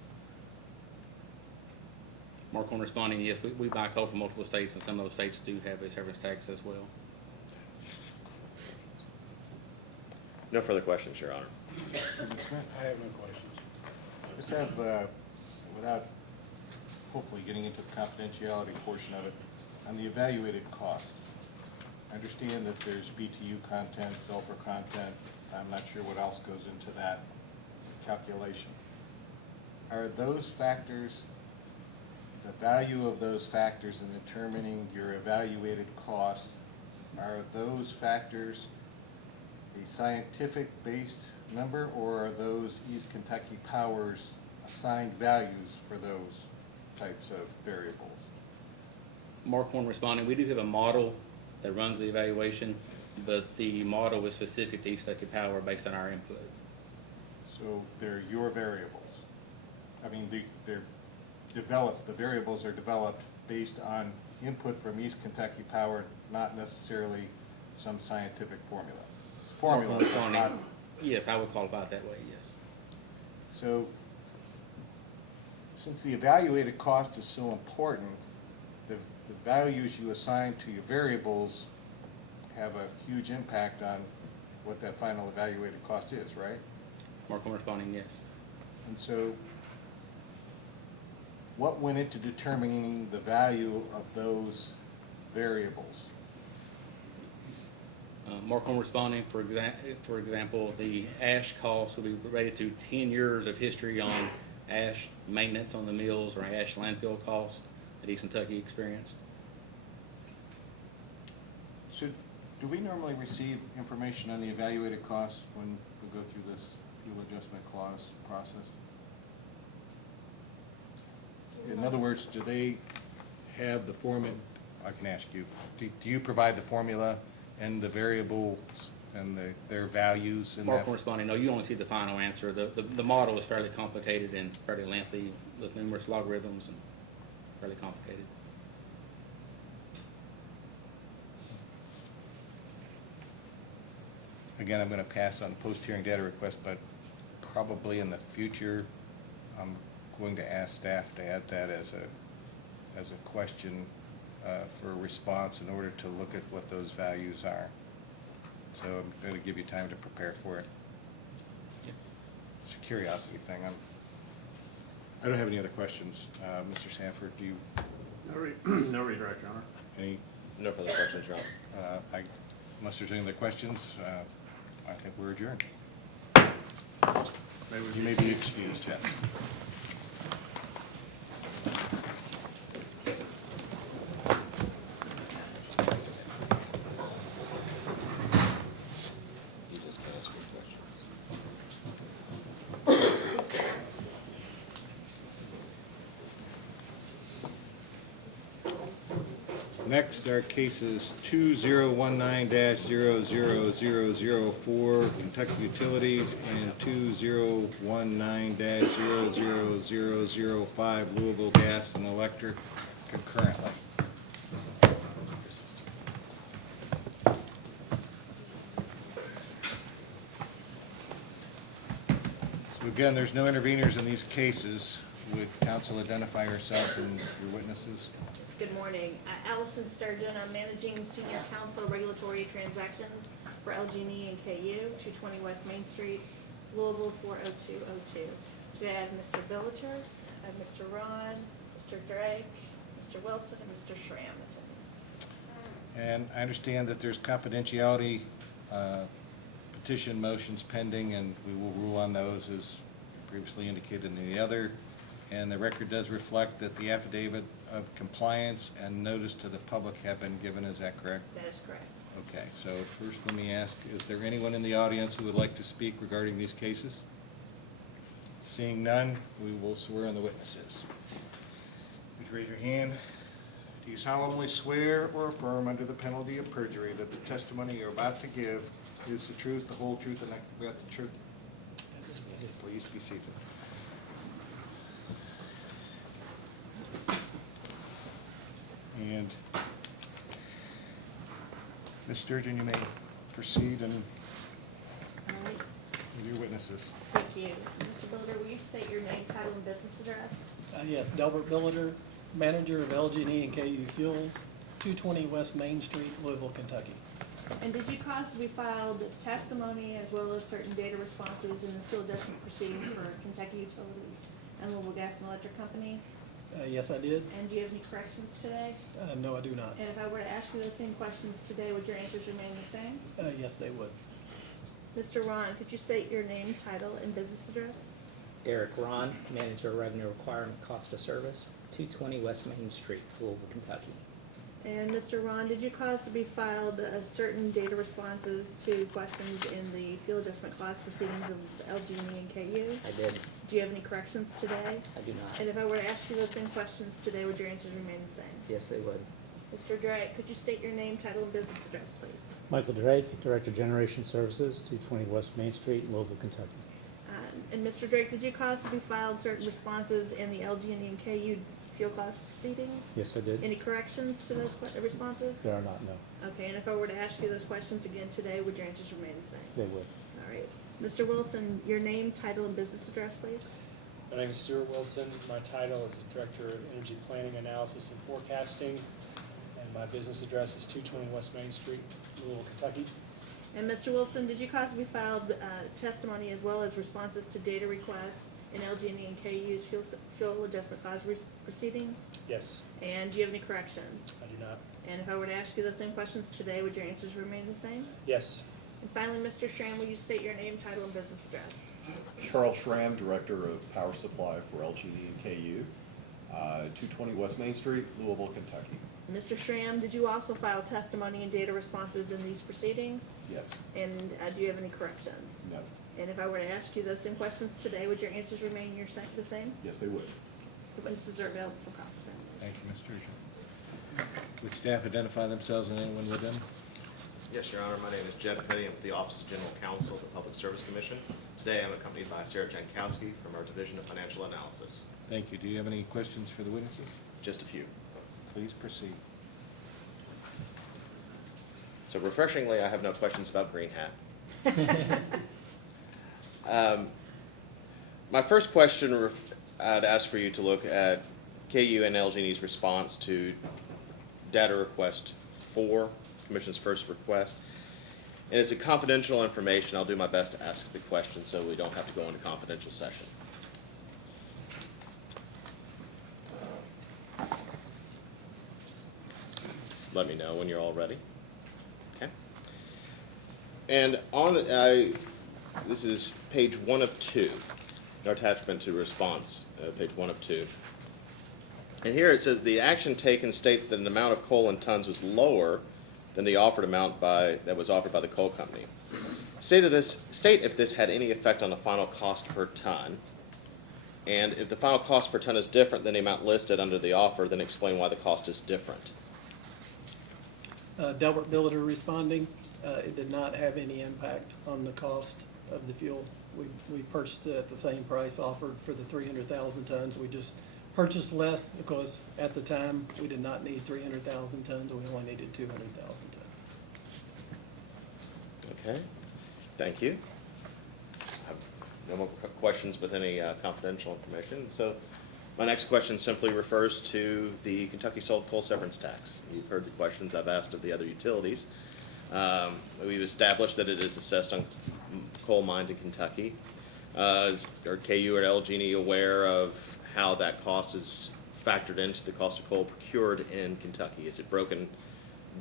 Mark Horn responding, yes, we buy coal from multiple states, and some of those states do have a severance tax as well. No further questions, Your Honor. I have no questions. Just have, without hopefully getting into the confidentiality portion of it, on the evaluated cost. I understand that there's BTU content, sulfur content, I'm not sure what else goes into that calculation. Are those factors, the value of those factors in determining your evaluated cost, are those factors a scientific-based number, or are those East Kentucky Power's assigned values for those types of variables? Mark Horn responding, we do have a model that runs the evaluation, but the model is specific to East Kentucky Power based on our input. So they're your variables. I mean, they're developed, the variables are developed based on input from East Kentucky Power, not necessarily some scientific formula. It's formula, Mark Horn but responding, not. yes, I would qualify it that way, yes. So, since the evaluated cost is so important, the values you assign to your variables have a huge impact on what that final evaluated cost is, right? Mark Horn responding, yes. And so, what went into determining the value of those variables? Mark Horn responding, for example, the ash cost will be related to 10 years of history on ash maintenance on the mills or ash landfill costs that East Kentucky experienced. So, do we normally receive information on the evaluated costs when we go through this fuel adjustment clause process? In other words, do they have the formula, I can ask you, do you provide the formula and the variables and their values in Mark that? Horn responding, no, you only see the final answer. The model is fairly complicated and fairly lengthy with numerous logarithms and fairly complicated. Again, I'm going to pass on post-hearing data request, but probably in the future, I'm going to ask staff to add that as a question for a response in order to look at what those values are. So I'm going to give you time to prepare for it. It's a curiosity thing. I don't have any other questions. Mr. Sanford, do you? No redirect, Your Honor. Any? No further questions, Your Honor. Unless there's any other questions, I think we're adjourned. You may be excused, yes. You just can ask your questions. Next are cases 2019-00004 Kentucky Utilities and 2019-00005 Louisville Gas and Electric concurrently. So again, there's no interveners in these cases. Would counsel identify herself and your witnesses? Good morning. Allison Sturgeon, I'm Managing Senior Counsel Regulatory Transactions for LG&E and KU, 220 West Main Street, Louisville, 40202. Today I have Mr. Billicher, I have Mr. Ron, Mr. Drake, Mr. Wilson, and Mr. Schramm attending. And I understand that there's confidentiality petition motions pending, and we will rule on those as previously indicated in the other. And the record does reflect that the affidavit of compliance and notice to the public have been given. Is that correct? That is correct. Okay, so first let me ask, is there anyone in the audience who would like to speak regarding these cases? Seeing none, we will swear on the witnesses. Please raise your hand. Do you solemnly swear or affirm under the penalty of perjury that the testimony you're about to give is the truth, the whole truth, and nothing but the truth? Yes. Please be seated. And Ms. Sturgeon, you may proceed and All right. with your witnesses. Thank you. Mr. Billicher, will you state your name, title, and business address? Yes, Delbert Billiter, manager of LG&E and KU Fuels, 220 West Main Street, Louisville, Kentucky. And did you cause to be filed testimony as well as certain data responses in the fuel adjustment proceedings for Kentucky Utilities and Louisville Gas and Electric Company? Yes, I did. And do you have any corrections today? No, I do not. And if I were to ask you those same questions today, would your answers remain the same? Yes, they would. Mr. Ron, could you state your name, title, and business address? Eric Ron, Manager of Revenue Requirement Cost of Service, 220 West Main Street, Louisville, Kentucky. And Mr. Ron, did you cause to be filed certain data responses to questions in the fuel adjustment clause proceedings of LG&E and KU? I did. Do you have any corrections today? I do not. And if I were to ask you those same questions today, would your answers remain the same? Yes, they would. Mr. Drake, could you state your name, title, and business address, please? Michael Drake, Director of Generation Services, 220 West Main Street, Louisville, Kentucky. And Mr. Drake, did you cause to be filed certain responses in the LG&E and KU fuel clause proceedings? Yes, I did. Any corrections to those responses? There are not, no. Okay, and if I were to ask you those questions again today, would your answers remain the same? They would. All right. Mr. Wilson, your name, title, and business address, please? My name is Stuart Wilson. My title is the Director of Energy Planning, Analysis, and Forecasting. And my business address is 220 West Main Street, Louisville, Kentucky. And Mr. Wilson, did you cause to be filed testimony as well as responses to data requests in LG&E and KU's fuel adjustment clause proceedings? Yes. And do you have any corrections? I do not. And if I were to ask you those same questions today, would your answers remain the same? Yes. And finally, Mr. Schramm, will you state your name, title, and business address? Charles Schramm, Director of Power Supply for LG&E and KU, 220 West Main Street, Louisville, Kentucky. Mr. Schramm, did you also file testimony and data responses in these proceedings? Yes. And do you have any corrections? No. And if I were to ask you those same questions today, would your answers remain the same? Yes, they would. The witnesses are available for cross-examination. Thank you, Mr. Schramm. Would staff identify themselves and anyone with them? Yes, Your Honor. My name is Jed Petty. I'm with the Office of General Counsel of the Public Service Commission. Today, I'm accompanied by Sarah Jankowski from our Division of Financial Analysis. Thank you. Do you have any questions for the witnesses? Just a few. Please proceed. So refreshingly, I have no questions about Green Hat. My first question, I'd ask for you to look at KU and LG&E's response to data request 4, Commission's first request. And it's a confidential information. I'll do my best to ask the question so we don't have to go into confidential session. Just let me know when you're all ready. Okay. And on this is page 1 of 2, our attachment to response, page 1 of 2. And here it says the action taken states that an amount of coal in tons was lower than the offered amount that was offered by the coal company. State if this had any effect on the final cost per ton, and if the final cost per ton is different than the amount listed under the offer, then explain why the cost is different. Delbert Billiter responding. It did not have any impact on the cost of the fuel. We purchased it at the same price offered for the 300,000 tons. We just purchased less because at the time we did not need 300,000 tons. We only needed 200,000 tons. Okay, thank you. I have no more questions with any confidential information. So my next question simply refers to the Kentucky Sold Coal Severance Tax. You've heard the questions I've asked of the other utilities. We've established that it is assessed on coal mines in Kentucky. Are KU or LG&E aware of how that cost is factored into the cost of coal procured in Kentucky? Is it broken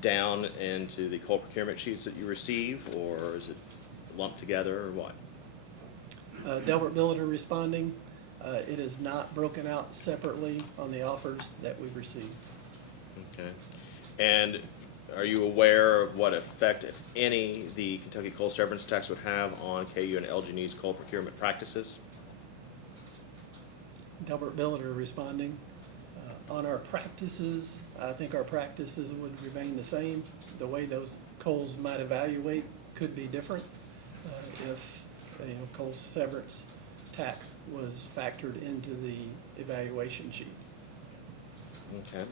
down into the coal procurement sheets that you receive, or is it lumped together, or what? Delbert Billiter responding. It is not broken out separately on the offers that we've received. Okay. And are you aware of what effect, if any, the Kentucky Coal Severance Tax would have on KU and LG&E's coal procurement practices? Delbert Billiter responding. On our practices, I think our practices would remain the same. The way those coals might evaluate could be different if coal severance tax was factored into the evaluation sheet. Okay.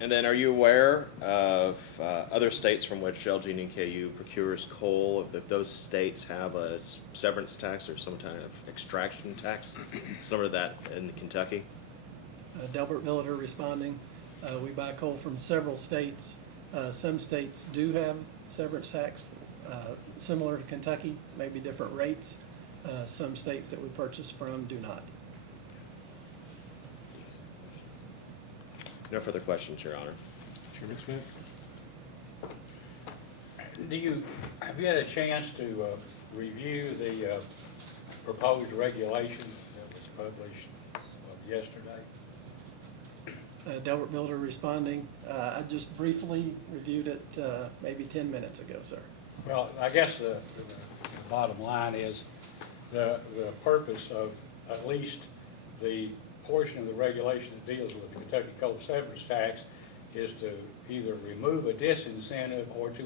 And then are you aware of other states from which LG&E and KU procures coal, if those states have a severance tax or some kind of extraction tax similar to that in Kentucky? Delbert Billiter responding. We buy coal from several states. Some states do have severance tax, similar to Kentucky, maybe different rates. Some states that we purchase from do not. No further questions, Your Honor. Chairman Smith? Have you had a chance to review the proposed regulation that was published yesterday? Delbert Builder responding. I just briefly reviewed it maybe 10 minutes ago, sir. Well, I guess the bottom line is the purpose of at least the portion of the regulation that deals with the Kentucky coal severance tax is to either remove a disincentive or to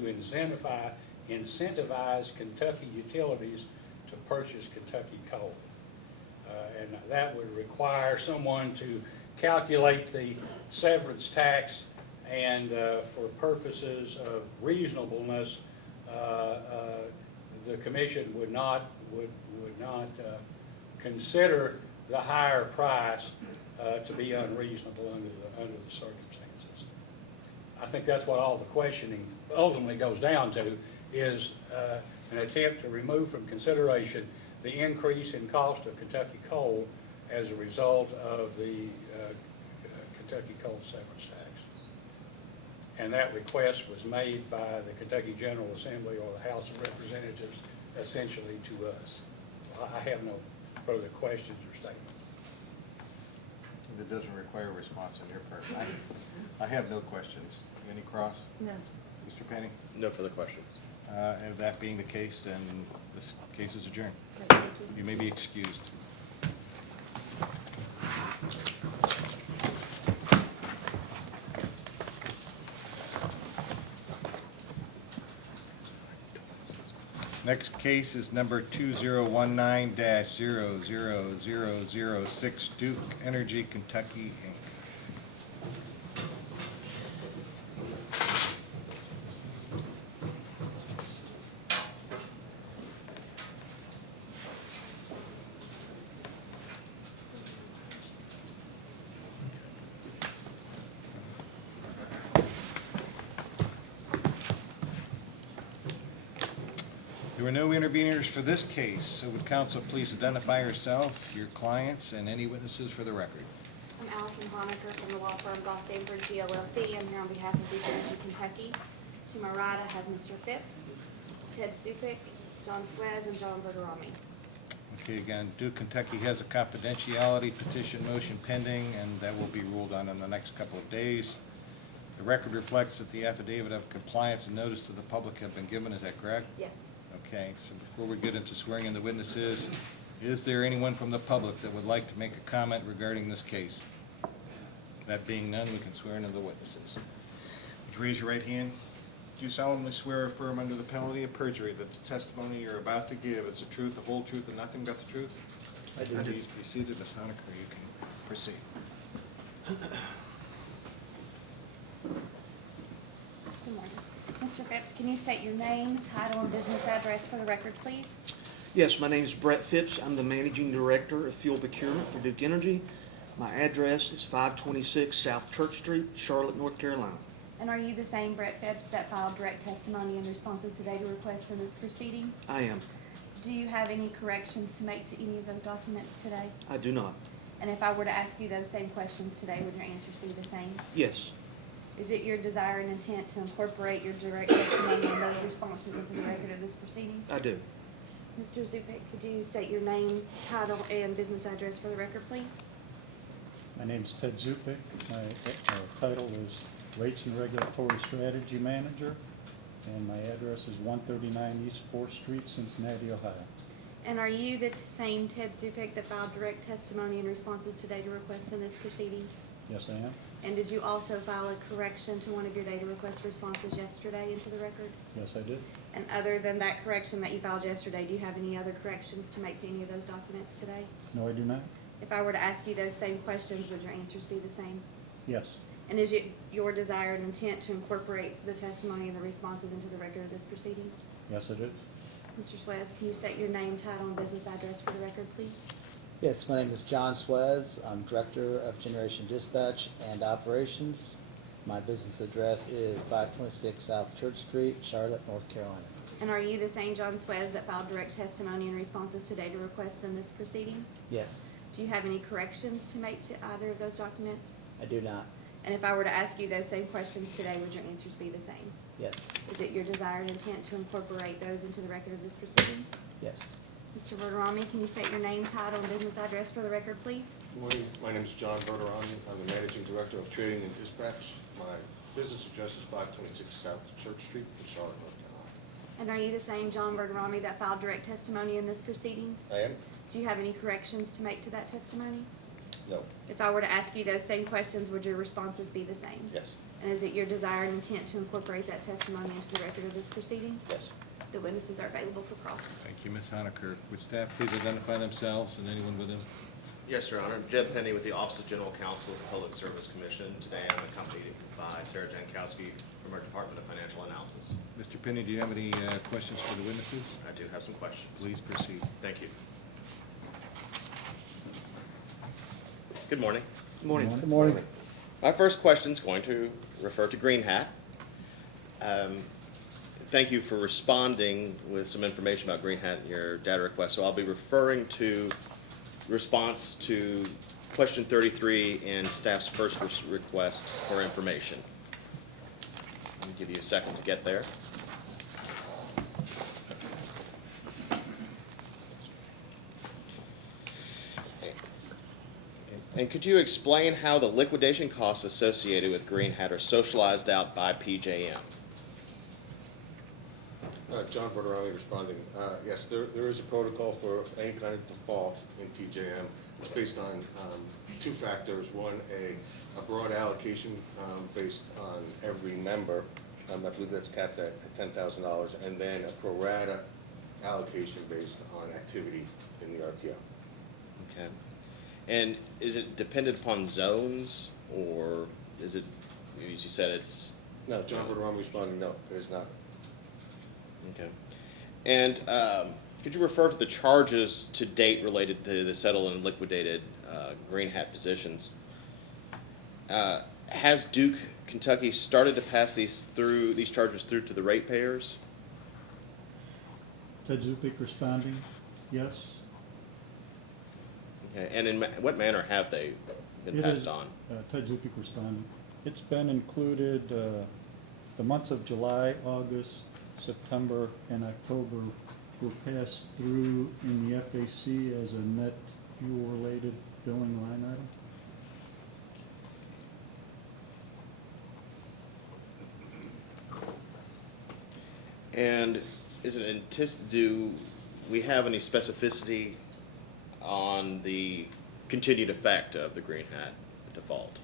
incentivize Kentucky utilities to purchase Kentucky coal. And that would require someone to calculate the severance tax, and for purposes of reasonableness, the commission would not consider the higher price to be unreasonable under the circumstances. I think that's what all the questioning ultimately goes down to, is an attempt to remove from consideration the increase in cost of Kentucky coal as a result of the Kentucky coal severance tax. And that request was made by the Kentucky General Assembly or the House of Representatives essentially to us. So I have no further questions or statements. It doesn't require a response on your part. I have no questions. Any cross? No. Mr. Penny? No further questions. And that being the case, then this case is adjourned. Thank you. You may be excused. Next case is number 2019-00006, Duke Energy Kentucky, Inc. There were no interveners for this case, so would counsel please identify yourself, your clients, and any witnesses for the record. I'm Allison Honaker from the law firm Goss Sanford PLLC. I'm here on behalf of Duke Energy Kentucky. To my right, I have Mr. Phipps, Ted Supik, John Swez, and John Bergerami. Okay, again, Duke Kentucky has a confidentiality petition motion pending, and that will be ruled on in the next couple of days. The record reflects that the affidavit of compliance and notice to the public have been given. Is that correct? Yes. Okay, so before we get into swearing in the witnesses, is there anyone from the public that would like to make a comment regarding this case? That being none, we can swear in the witnesses. Would you raise your right hand? Do you solemnly swear or affirm under the penalty of perjury that the testimony you're about to give is the truth, the whole truth, and nothing but the truth? I do. Please be seated. Ms. Honaker, you can proceed. Good morning. Mr. Phipps, can you state your name, title, and business address for the record, please? Yes, my name is Brett Phipps. I'm the Managing Director of Fuel Procurement for Duke Energy. My address is 526 South Church Street, Charlotte, North Carolina. And are you the same Brett Phipps that filed direct testimony and responses today to requests in this proceeding? I am. Do you have any corrections to make to any of those documents today? I do not. And if I were to ask you those same questions today, would your answers be the same? Yes. Is it your desire and intent to incorporate your direct testimony and those responses into the record of this proceeding? I do. Mr. Zupik, could you state your name, title, and business address for the record, please? My name's Ted Zupik. My title is Rates and Regulatory Strategy Manager, and my address is 139 East 4th Street, Cincinnati, Ohio. And are you the same Ted Zupik that filed direct testimony and responses today to requests in this proceeding? Yes, I am. And did you also file a correction to one of your data request responses yesterday into the record? Yes, I did. And other than that correction that you filed yesterday, do you have any other corrections to make to any of those documents today? No, I do not. If I were to ask you those same questions, would your answers be the same? Yes. And is it your desire and intent to incorporate the testimony and the responses into the record of this proceeding? Yes, it is. Mr. Swez, can you state your name, title, and business address for the record, please? Yes, my name is John Swez. I'm Director of Generation Dispatch and Operations. My business address is 526 South Church Street, Charlotte, North Carolina. And are you the same John Swez that filed direct testimony and responses to data requests in this proceeding? Yes, Do you have any corrections to make to either of those documents? I do not. And if I were to ask you those same questions today, would your answers be the same? Yes, Is it your desire and intent to incorporate those into the record of this proceeding? yes. Mr. Verderami, can you state your name, title, and business address for the record, please? Good morning, my name is John Verderami. I'm the Managing Director of Trading and Dispatch. My business address is 526 South Church Street in Charlotte, North Carolina. And are you the same John Verderami that filed direct testimony in this proceeding? I am? Do you have any corrections to make to that testimony? No. If I were to ask you those same questions, would your responses be the same? Yes. And is it your desire and intent to incorporate that testimony into the record of this proceeding? Yes. The witnesses are available for cross. Thank you, Ms. Honaker. Would staff please identify themselves and anyone with them? Yes, Your Honor. Jeb Penny with the Office of General Counsel with the Public Service Commission. Today I'm accompanied by Sarah Jankowski from our Department of Financial Analysis. Mr. Penny, do you have any questions for the witnesses? I do have some questions. Please proceed. Thank you. Good morning. Good morning. Good morning. My first question is going to refer to Green Hat. Thank you for responding with some information about Green Hat in your data request. So I'll be referring to response to question 33 and staff's first request for information. Let me give you a second to get there. And could you explain how the liquidation costs associated with Green Hat are socialized out by PJM? John Verderami responding. Yes, there is a protocol for any kind of default in PJM. It's based on two factors. One, a broad allocation based on every member. I believe that's capped at $10,000, and then a pro rata allocation based on activity in the RTO. Okay. And is it dependent upon zones, or is it, as you said, it's... No, John Verderami responding, no, it is not. Okay. And could you refer to the charges to date related to the settled and liquidated Green Hat positions? Has Duke, Kentucky started to pass these charges through to the ratepayers? Ted Zupik responding, yes. Okay. And in what manner have they been passed on? Ted Zupik responding. It's been included, the months of July, August, September, and October were passed through in the FAC as a net fuel-related billing line item. And do we have any specificity on the continued effect of the Green Hat default?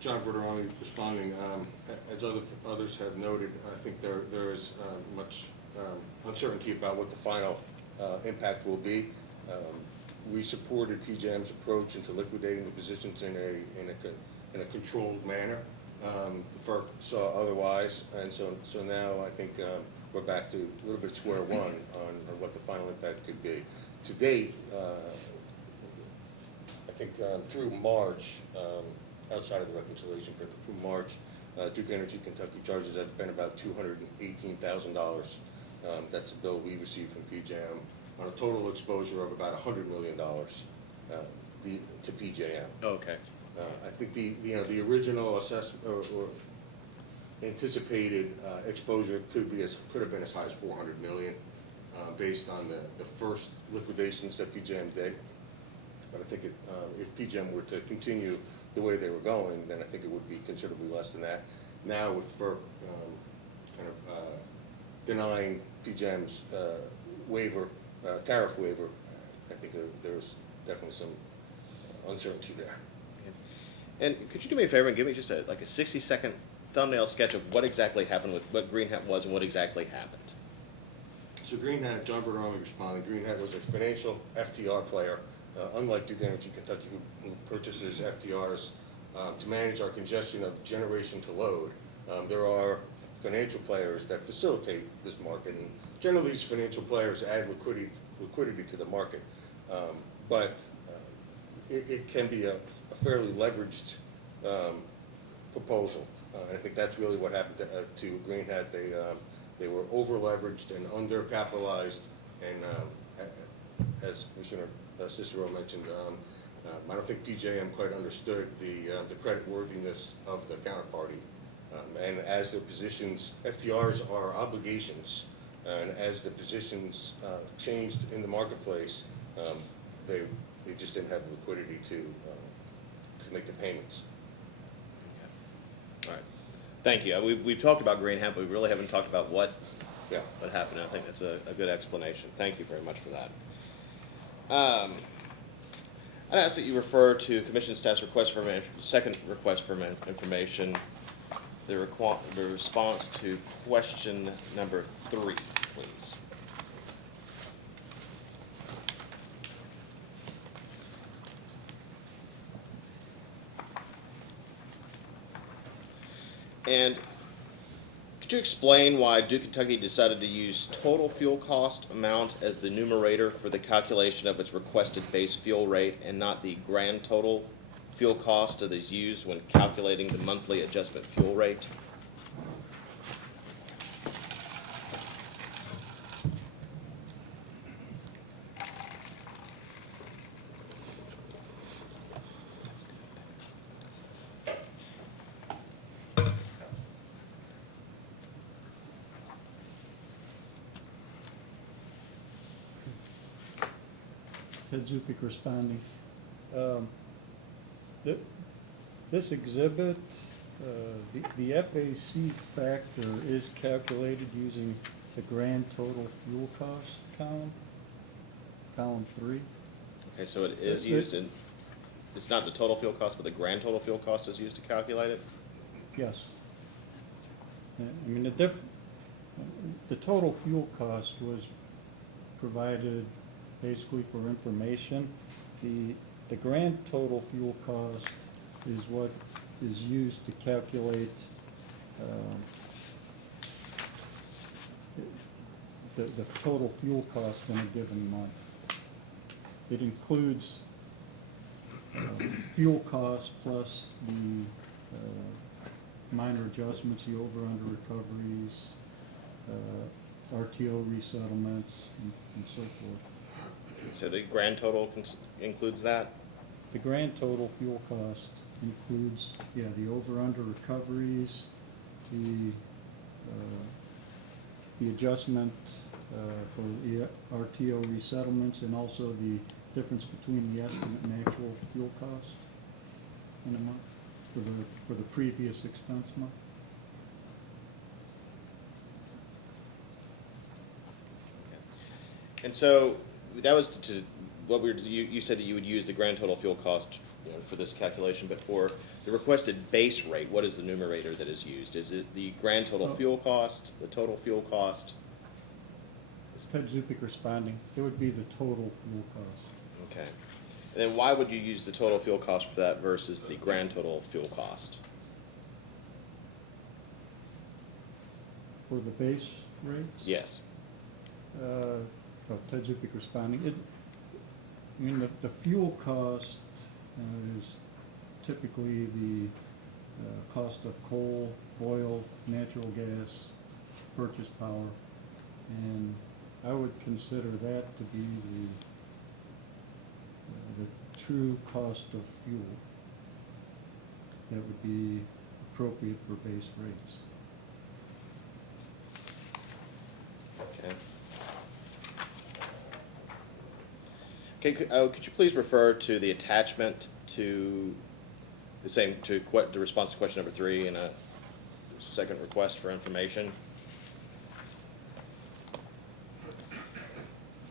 John Verderami responding. As others have noted, I think there is much uncertainty about what the final impact will be. We supported PJM's approach into liquidating the positions in a controlled manner. The FERC saw otherwise, and so now I think we're back to a little bit square one on what the final impact could be. To date, I think through March, outside of the reconciliation period, through March, Duke Energy Kentucky charges have been about $218,000. That's a bill we received from PJM on a total exposure of about $100 million to PJM. Okay. I think the original assessment or anticipated exposure could have been as high as $400 million based on the first liquidations that PJM did. But I think if PJM were to continue the way they were going, then I think it would be considerably less than that. Now with FERC denying PJM's tariff waiver, I think there's definitely some uncertainty there. And could you do me a favor and give me just a 60-second thumbnail sketch of what exactly happened with what Green Hat was and what exactly happened? So Green Hat, John Verderami responded, Green Hat was a financial FTR player, unlike Duke Energy Kentucky, who purchases FTRs to manage our congestion of generation to load. There are financial players that facilitate this market, and generally these financial players add liquidity to the market. But it can be a fairly leveraged proposal. And I think that's really what happened to Green Hat. They were over-leveraged and undercapitalized, and as Commissioner Cicero mentioned, I don't think PJM quite understood the creditworthiness of the counterparty. And as their positions, FTRs are obligations, and as the positions changed in the marketplace, they just didn't have the liquidity to make the payments. All right. Thank you. We've talked about Green Hat, but we really haven't talked about what happened. I think that's a good explanation. Thank you very much for that. I'd ask that you refer to Commission staff's second request for information, the response to question number 3, please. And could you explain why Duke Kentucky decided to use total fuel cost amount as the numerator for the calculation of its requested base fuel rate and not the grand total fuel cost that is used when calculating the monthly adjustment fuel rate? Ted Zupik responding. This exhibit, the FAC factor is calculated using the grand total fuel cost column 3. Okay, so it is used in, it's not the total fuel cost, but the grand total fuel cost is used to calculate it? Yes. I mean, the total fuel cost was provided basically for information. The grand total fuel cost is what is used to calculate the total fuel cost in a given month. It includes fuel costs plus the minor adjustments, the over-under recoveries, RTO resettlements, and so forth. So the grand total includes that? The grand total fuel cost includes, the over-under recoveries, the adjustment for the RTO resettlements, and also the difference between the estimate and actual fuel cost in a month for the previous expense month. And so that was to what you said that you would use the grand total fuel cost, for this calculation, but for the requested base rate, what is the numerator that is used? Is it the grand total fuel cost, the total fuel cost? It's Ted Zupik responding. It would be the total fuel cost. Okay. And then why would you use the total fuel cost for that versus the grand total fuel cost? For the base rates? Yes. Ted Zupik responding. The fuel cost is typically the cost of coal, oil, natural gas, purchase power, and I would consider that to be the true cost of fuel that would be appropriate for base rates. Okay, could you please refer to the attachment to the response to question number 3 and a second request for information?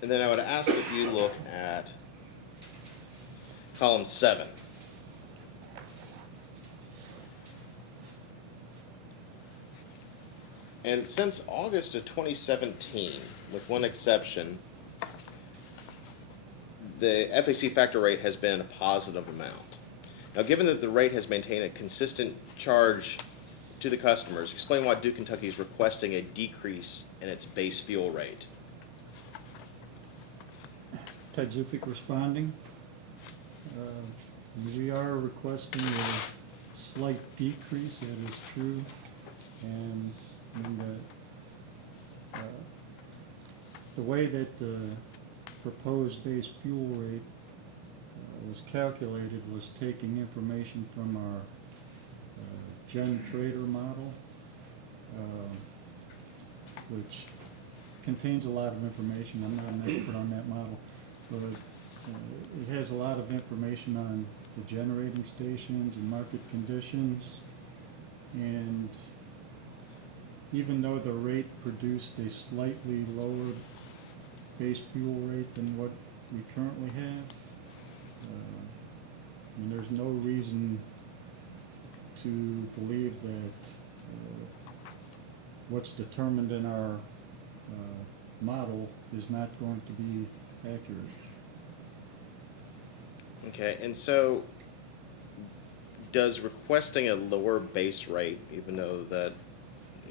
And then I would ask that you look at column 7. And since August of 2017, with one exception, the FAC factor rate has been a positive amount. Now, given that the rate has maintained a consistent charge to the customers, explain why Duke Kentucky is requesting a decrease in its base fuel rate. Ted Zupik responding. We are requesting slight decrease, that is true. And the way that the proposed base fuel rate was calculated was taking information from our Gen Trader model, which contains a lot of information. I'm not an expert on that model, but it has a lot of information on the generating stations and market conditions. And even though the rate produced a slightly lower base fuel rate than what we currently have, and there's no reason to believe that what's determined in our model is not going to be accurate. Okay, and so does requesting a lower base rate, even though that,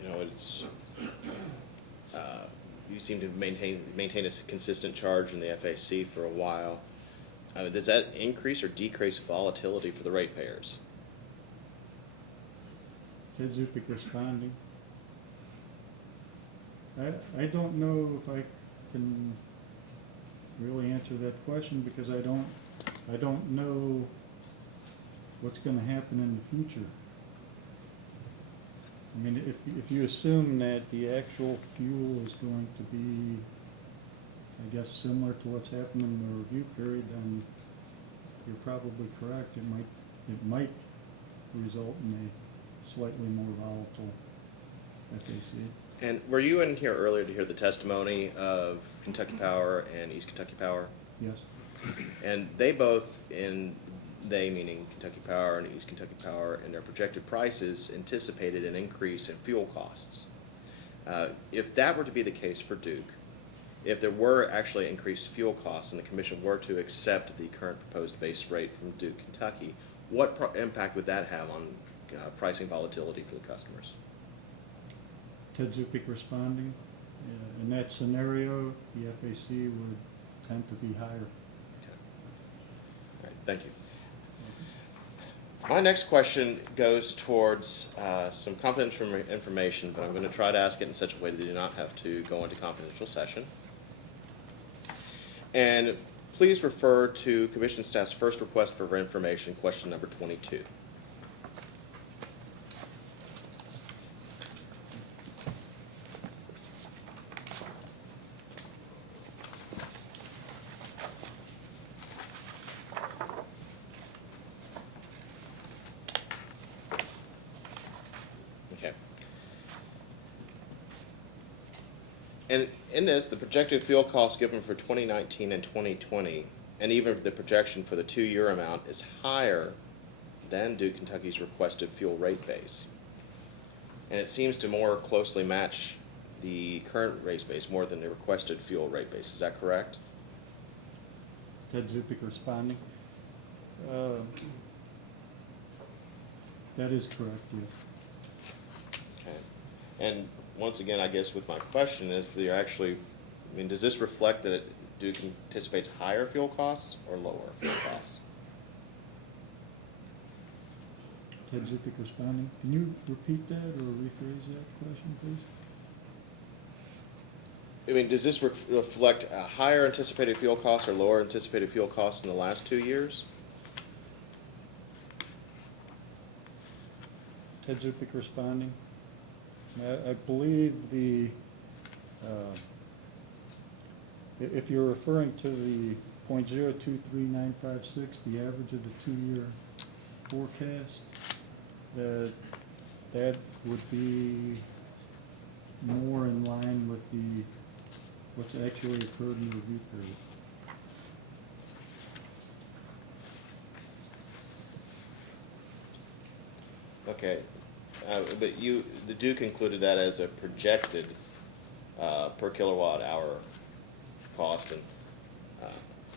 you know, it's, you seem to maintain a consistent charge in the FAC for a while, does that increase or decrease volatility for the ratepayers? Ted Zupik responding. I don't know if I can really answer that question because I don't know what's going to happen in the future. I mean, if you assume that the actual fuel is going to be, I guess, similar to what's happened in the review period, then you're probably correct. It might result in a slightly more volatile FAC. And were you in here earlier to hear the testimony of Kentucky Power and East Kentucky Power? Yes. And they both, they meaning Kentucky Power and East Kentucky Power, in their projected prices anticipated an increase in fuel costs. If that were to be the case for Duke, if there were actually increased fuel costs and the commission were to accept the current proposed base rate from Duke, Kentucky, what impact would that have on pricing volatility for the customers? Ted Zupik responding. In that scenario, the FAC would tend to be higher. Okay. All right, thank you. My next question goes towards some confidential information, but I'm going to try to ask it in such a way that you do not have to go into confidential session. And please refer to Commission staff's first request for information, question number 22. Okay. And in this, the projected fuel costs given for 2019 and 2020, and even the projection for the 2-year amount, is higher than Duke Kentucky's requested fuel rate base. And it seems to more closely match the current rate base more than the requested fuel rate base. Is that correct? Ted Zupik responding. That is correct, yes. Okay. And once again, I guess with my question, if they're actually, I mean, does this reflect that Duke anticipates higher fuel costs or lower fuel costs? Ted Zupik responding. Can you repeat that or rephrase that question, please? I mean, does this reflect a higher anticipated fuel costs or lower anticipated fuel costs in the last 2 years? Ted Zupik responding. I believe if you're referring to the .023956, the average of the 2-year forecast, that would be more in line with what's actually occurred in the review period. Okay, but the Duke included that as a projected per kilowatt hour cost, and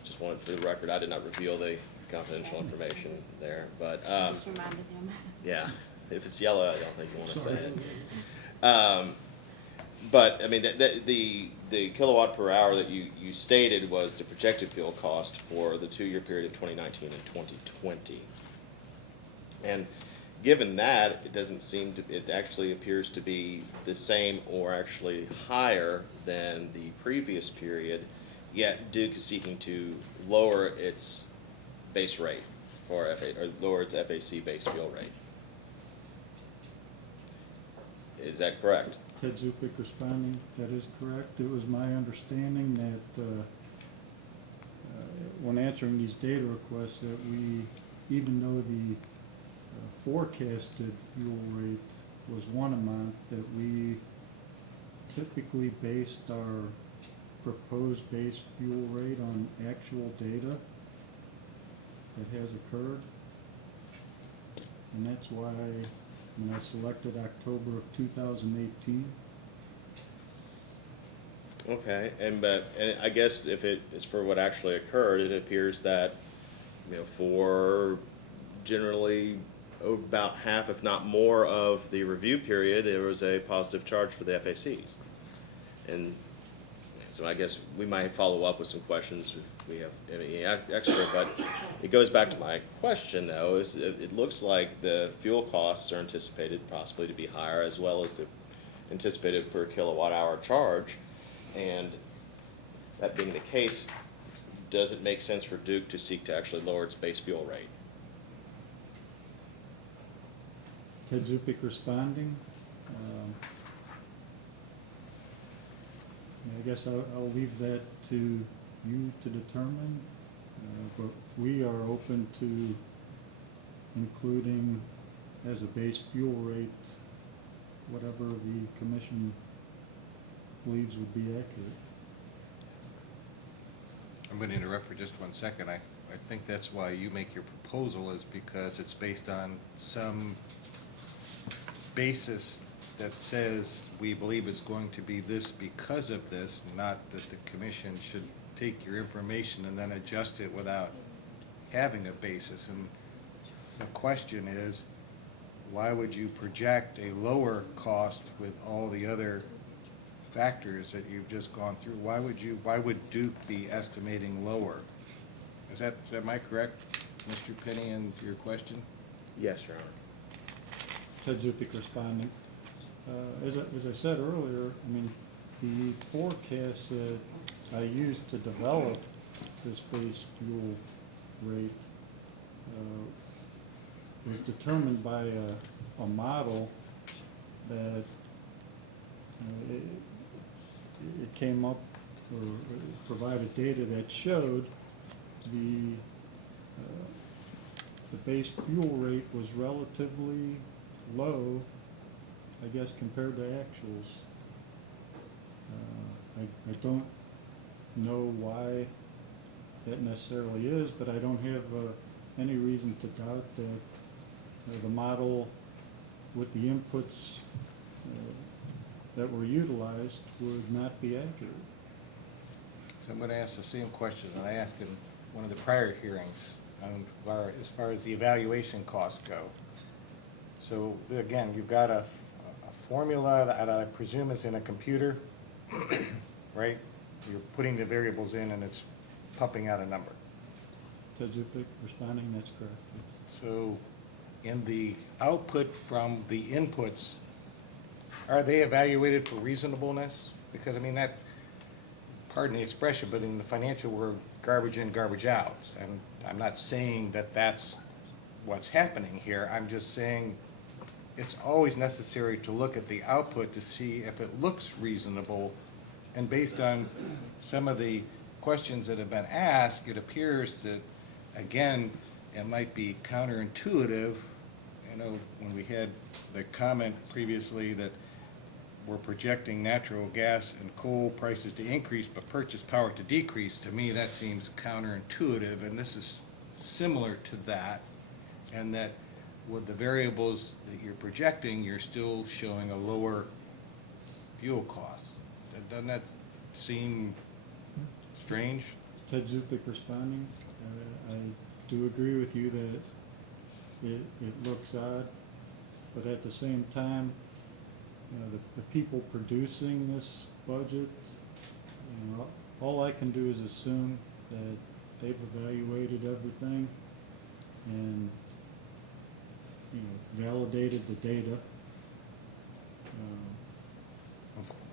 just wanted for the record, I did not reveal the confidential information there, but Just reminded him. yeah, if it's yellow, I don't think you want to say it. But I mean, the kilowatt per hour that you stated was the projected fuel cost for the 2-year period of 2019 and 2020, and given that, it doesn't seem to, it actually appears to be the same or actually higher than the previous period, yet Duke is seeking to lower its base rate for or lower its FAC base fuel rate. Is that correct? Ted Zupik responding, that is correct. It was my understanding that when answering these data requests that we, even though the forecasted fuel rate was one amount, that we typically based our proposed base fuel rate on actual data that has occurred. And that's why when I selected October of 2018. Okay, and I guess if it is for what actually occurred, it appears that, you know, for generally about half, if not more, of the review period, there was a positive charge for the FACs. And so I guess we might follow up with some questions if we have any extra, but it goes back to my question though, is it looks like the fuel costs are anticipated possibly to be higher, as well as the anticipated per kilowatt hour charge. And that being the case, does it make sense for Duke to seek to actually lower its base fuel rate? Ted Zupik responding. I guess I'll leave that to you to determine, but we are open to including as a base fuel rate whatever the commission believes would be accurate. I'm going to interrupt for just 1 second. I think that's why you make your proposal, is because it's based on some basis that says we believe it's going to be this because of this, not that the commission should take your information and then adjust it without having a basis. And the question is, why would you project a lower cost with all the other factors that you've just gone through? Why would Duke be estimating lower? Am I correct, Mr. Penny, in your question? Yes, Your Honor. Ted Zupik responding. As I said earlier, I mean, the forecast that I used to develop this base fuel rate was determined by a model that it came up or provided data that showed the base fuel rate was relatively low, I guess, compared to actuals. I don't know why that necessarily is, but I don't have any reason to doubt that the model with the inputs that were utilized would not be accurate. So I'm going to ask the same question that I asked in one of the prior hearings as far as the evaluation costs go. So again, you've got a formula that I presume is in a computer, right? You're putting the variables in and it's pumping out a number. Ted Zupik responding, that's correct. So in the output from the inputs, are they evaluated for reasonableness? Because I mean that, pardon the expression, but in the financial world, garbage in, garbage out. And I'm not saying that that's what's happening here. I'm just saying it's always necessary to look at the output to see if it looks reasonable. And based on some of the questions that have been asked, it appears that, again, it might be counterintuitive. You know, when we had the comment previously that we're projecting natural gas and coal prices to increase but purchase power to decrease, to me that seems counterintuitive, and this is similar to that, and that with the variables that you're projecting, you're still showing a lower fuel cost. Doesn't that seem strange? Ted Zupik responding. I do agree with you that it looks odd, but at the same time, you know, the people producing this budget, you know, all I can do is assume that they've evaluated everything, and validated the data.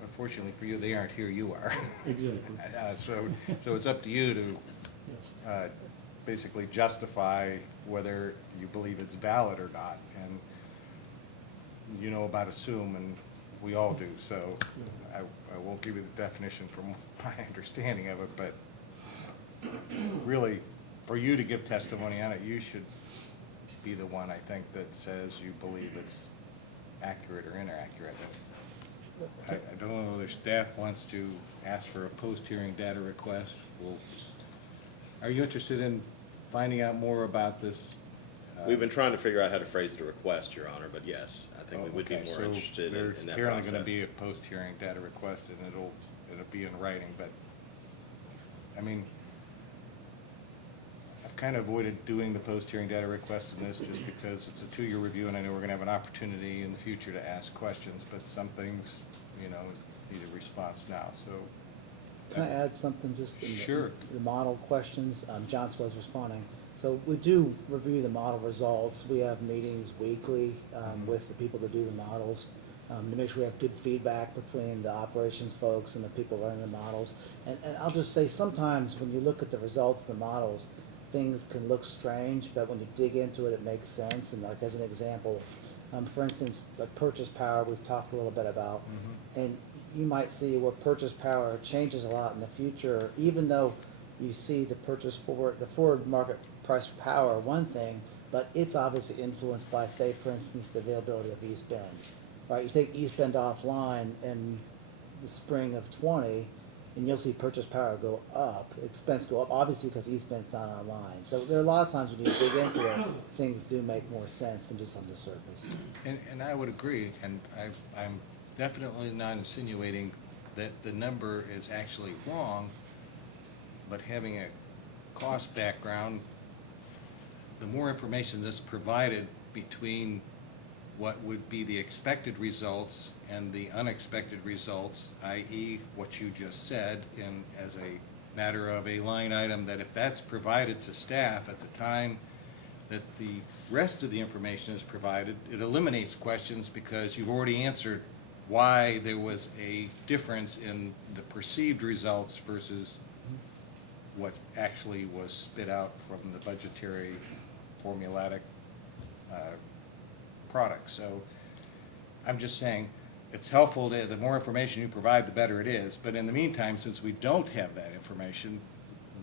Unfortunately for you, they aren't here, you are. Exactly. So it's up to you to basically justify whether you believe it's valid or not. And you know about assume, and we all do, so I won't give you the definition from my understanding of it, but really, for you to give testimony on it, you should be the one, I think, that says you believe it's accurate or inaccurate. I don't know whether staff wants to ask for a post-hearing data request. Are you interested in finding out more about this? We've been trying to figure out how to phrase the request, Your Honor, but yes, I think we would be more interested in that process. There's apparently going to be a post-hearing data request, and it'll be in writing, but, I mean, I've kind of avoided doing the post-hearing data request in this just because it's a 2-year review, and I know we're going to have an opportunity in the future to ask questions, but some things, need a response now, so. Can I add something just in Sure. the model questions? John was responding. So we do review the model results. We have meetings weekly with the people that do the models to make sure we have good feedback between the operations folks and the people running the models. And I'll just say sometimes when you look at the results of the models, things can look strange, but when you dig into it, it makes sense. And like as an example, for instance, like purchase power, we've talked a little bit about, and you might see where purchase power changes a lot in the future, even though you see the forward market price for power, one thing, but it's obviously influenced by, say, for instance, the availability of East Bend, right? You take East Bend offline in the spring of 20, and you'll see purchase power go up, expense go up, obviously because East Bend's not online. So there are a lot of times when you dig into it, things do make more sense than just on the surface. And I would agree, and I'm definitely not insinuating that the number is actually wrong, but having a cost background, the more information that's provided between what would be the expected results and the unexpected results, i.e. what you just said, and as a matter of a line item, that if that's provided to staff at the time that the rest of the information is provided, it eliminates questions because you've already answered why there was a difference in the perceived results versus what actually was spit out from the budgetary formulatic product. So I'm just saying it's helpful that the more information you provide, the better it is. But in the meantime, since we don't have that information,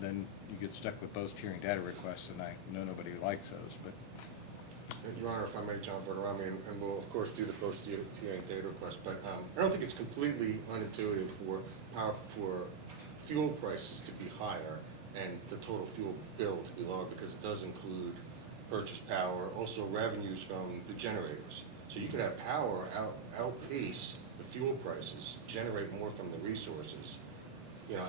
then you get stuck with post-hearing data requests, and I know nobody likes those. But Your Honor, if I may, John Verderami, and we'll of course do the post-hearing data request, but I don't think it's completely unintuitive for fuel prices to be higher and the total fuel bill to be lower, because it does include purchase power, also revenues from the generators. So you could have power outpace the fuel prices, generate more from the resources,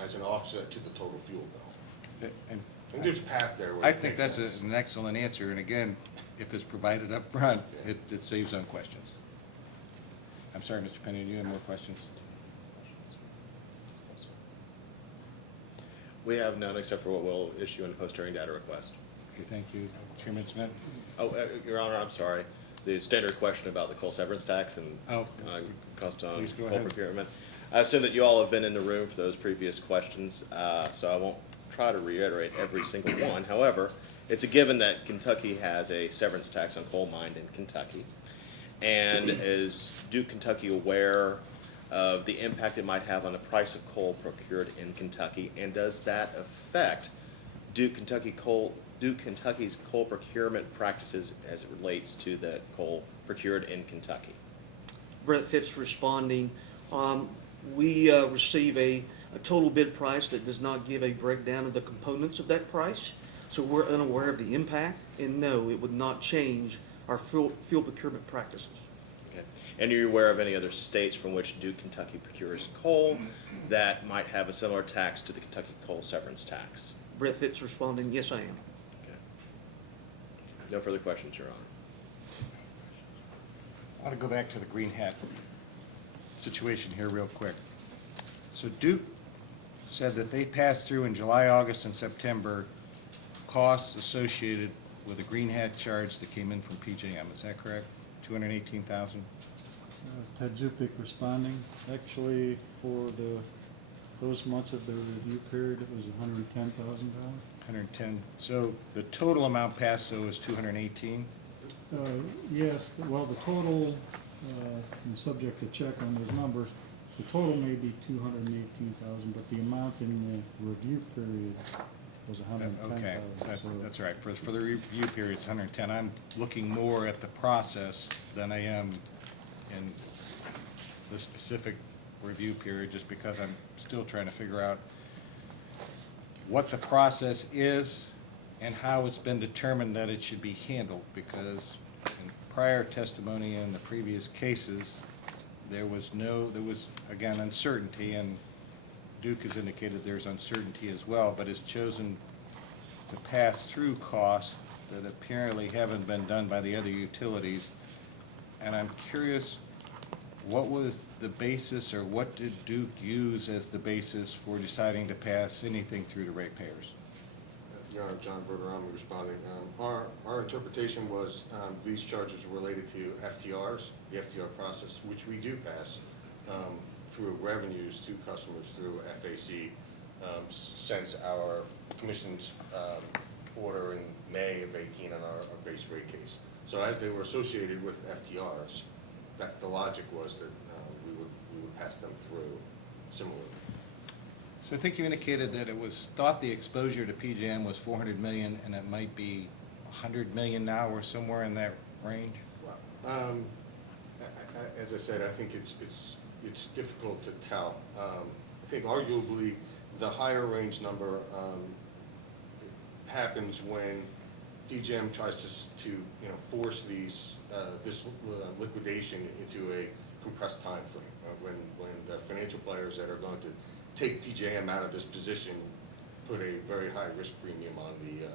as an offset to the total fuel bill. and there's a path there where I it think makes that's sense. an excellent answer, and again, if it's provided up front, it saves on questions. I'm sorry, Mr. Penny, do you have more questions? We have none except for what we'll issue in the post-hearing data request. Okay, thank you. Chairman Smith? Oh, Your Honor, I'm sorry. The standard question about the coal severance tax and cost on Please go coal ahead. procurement. I assume that you all have been in the room for those previous questions, so I won't try to reiterate every single one. However, it's a given that Kentucky has a severance tax on coal mined in Kentucky. And is Duke Kentucky aware of the impact it might have on the price of coal procured in Kentucky? And does that affect Duke Kentucky's coal procurement practices as it relates to the coal procured in Kentucky? Brett Phipps responding. We receive a total bid price that does not give a breakdown of the components of that price, so we're unaware of the impact, and no, it would not change our fuel procurement practices. Okay. And are you aware of any other states from which Duke Kentucky procures coal that might have a similar tax to the Kentucky coal severance tax? Brett Phipps responding, yes, I am. Okay. No further questions, Your Honor. I want to go back to the green hat situation here real quick. So Duke said that they passed through in July, August, and September costs associated with a green hat charge that came in from PJM, is that correct? 218,000? Ted Zupik responding. Actually, for those months of the review period, it was $110,000. 110, so the total amount passed though is 218? Yes, well, the total, and subject to check on those numbers, the total may be 218,000, but the amount in the review period was 110,000. Okay, so- that's right, for the review period, it's 110. I'm looking more at the process than I am in the specific review period, just because I'm still trying to figure out what the process is and how it's been determined that it should be handled, because in prior testimony in the previous cases, there was, again, uncertainty, and Duke has indicated there's uncertainty as well, but has chosen to pass through costs that apparently haven't been done by the other utilities. And I'm curious, what was the basis, or what did Duke use as the basis for deciding to pass anything through to ratepayers? Your Honor, John Verderami responding. Our interpretation was these charges related to FTRs, the FTR process, which we do pass through revenues to customers through FAC since our commission's order in May of 18 on our base rate case. So as they were associated with FTRs, that the logic was that we would pass them through similarly. So I think you indicated that it was thought the exposure to PJM was 400 million, and it might be 100 million now, or somewhere in that range? Well, as I said, I think it's difficult to tell. I think arguably the higher range number happens when PJM tries to force this liquidation into a compressed time frame. When the financial players that are going to take PJM out of this position put a very high risk premium on the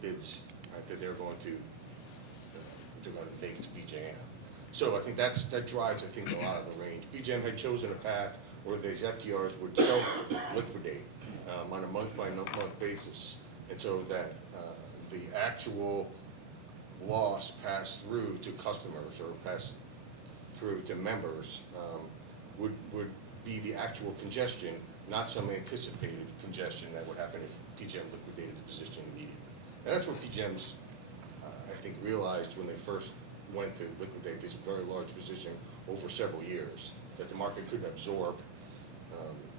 bids, right, that they're going to make to PJM. So I think that drives, I think, a lot of the range. PJM had chosen a path where these FTRs would self-liquidate on a month-by-month basis, and so that the actual loss passed through to customers or passed through to members would be the actual congestion, not some anticipated congestion that would happen if PJM liquidated the position immediately. And that's what PJM's, I think, realized when they first went to liquidate this very large position over several years, that the market couldn't absorb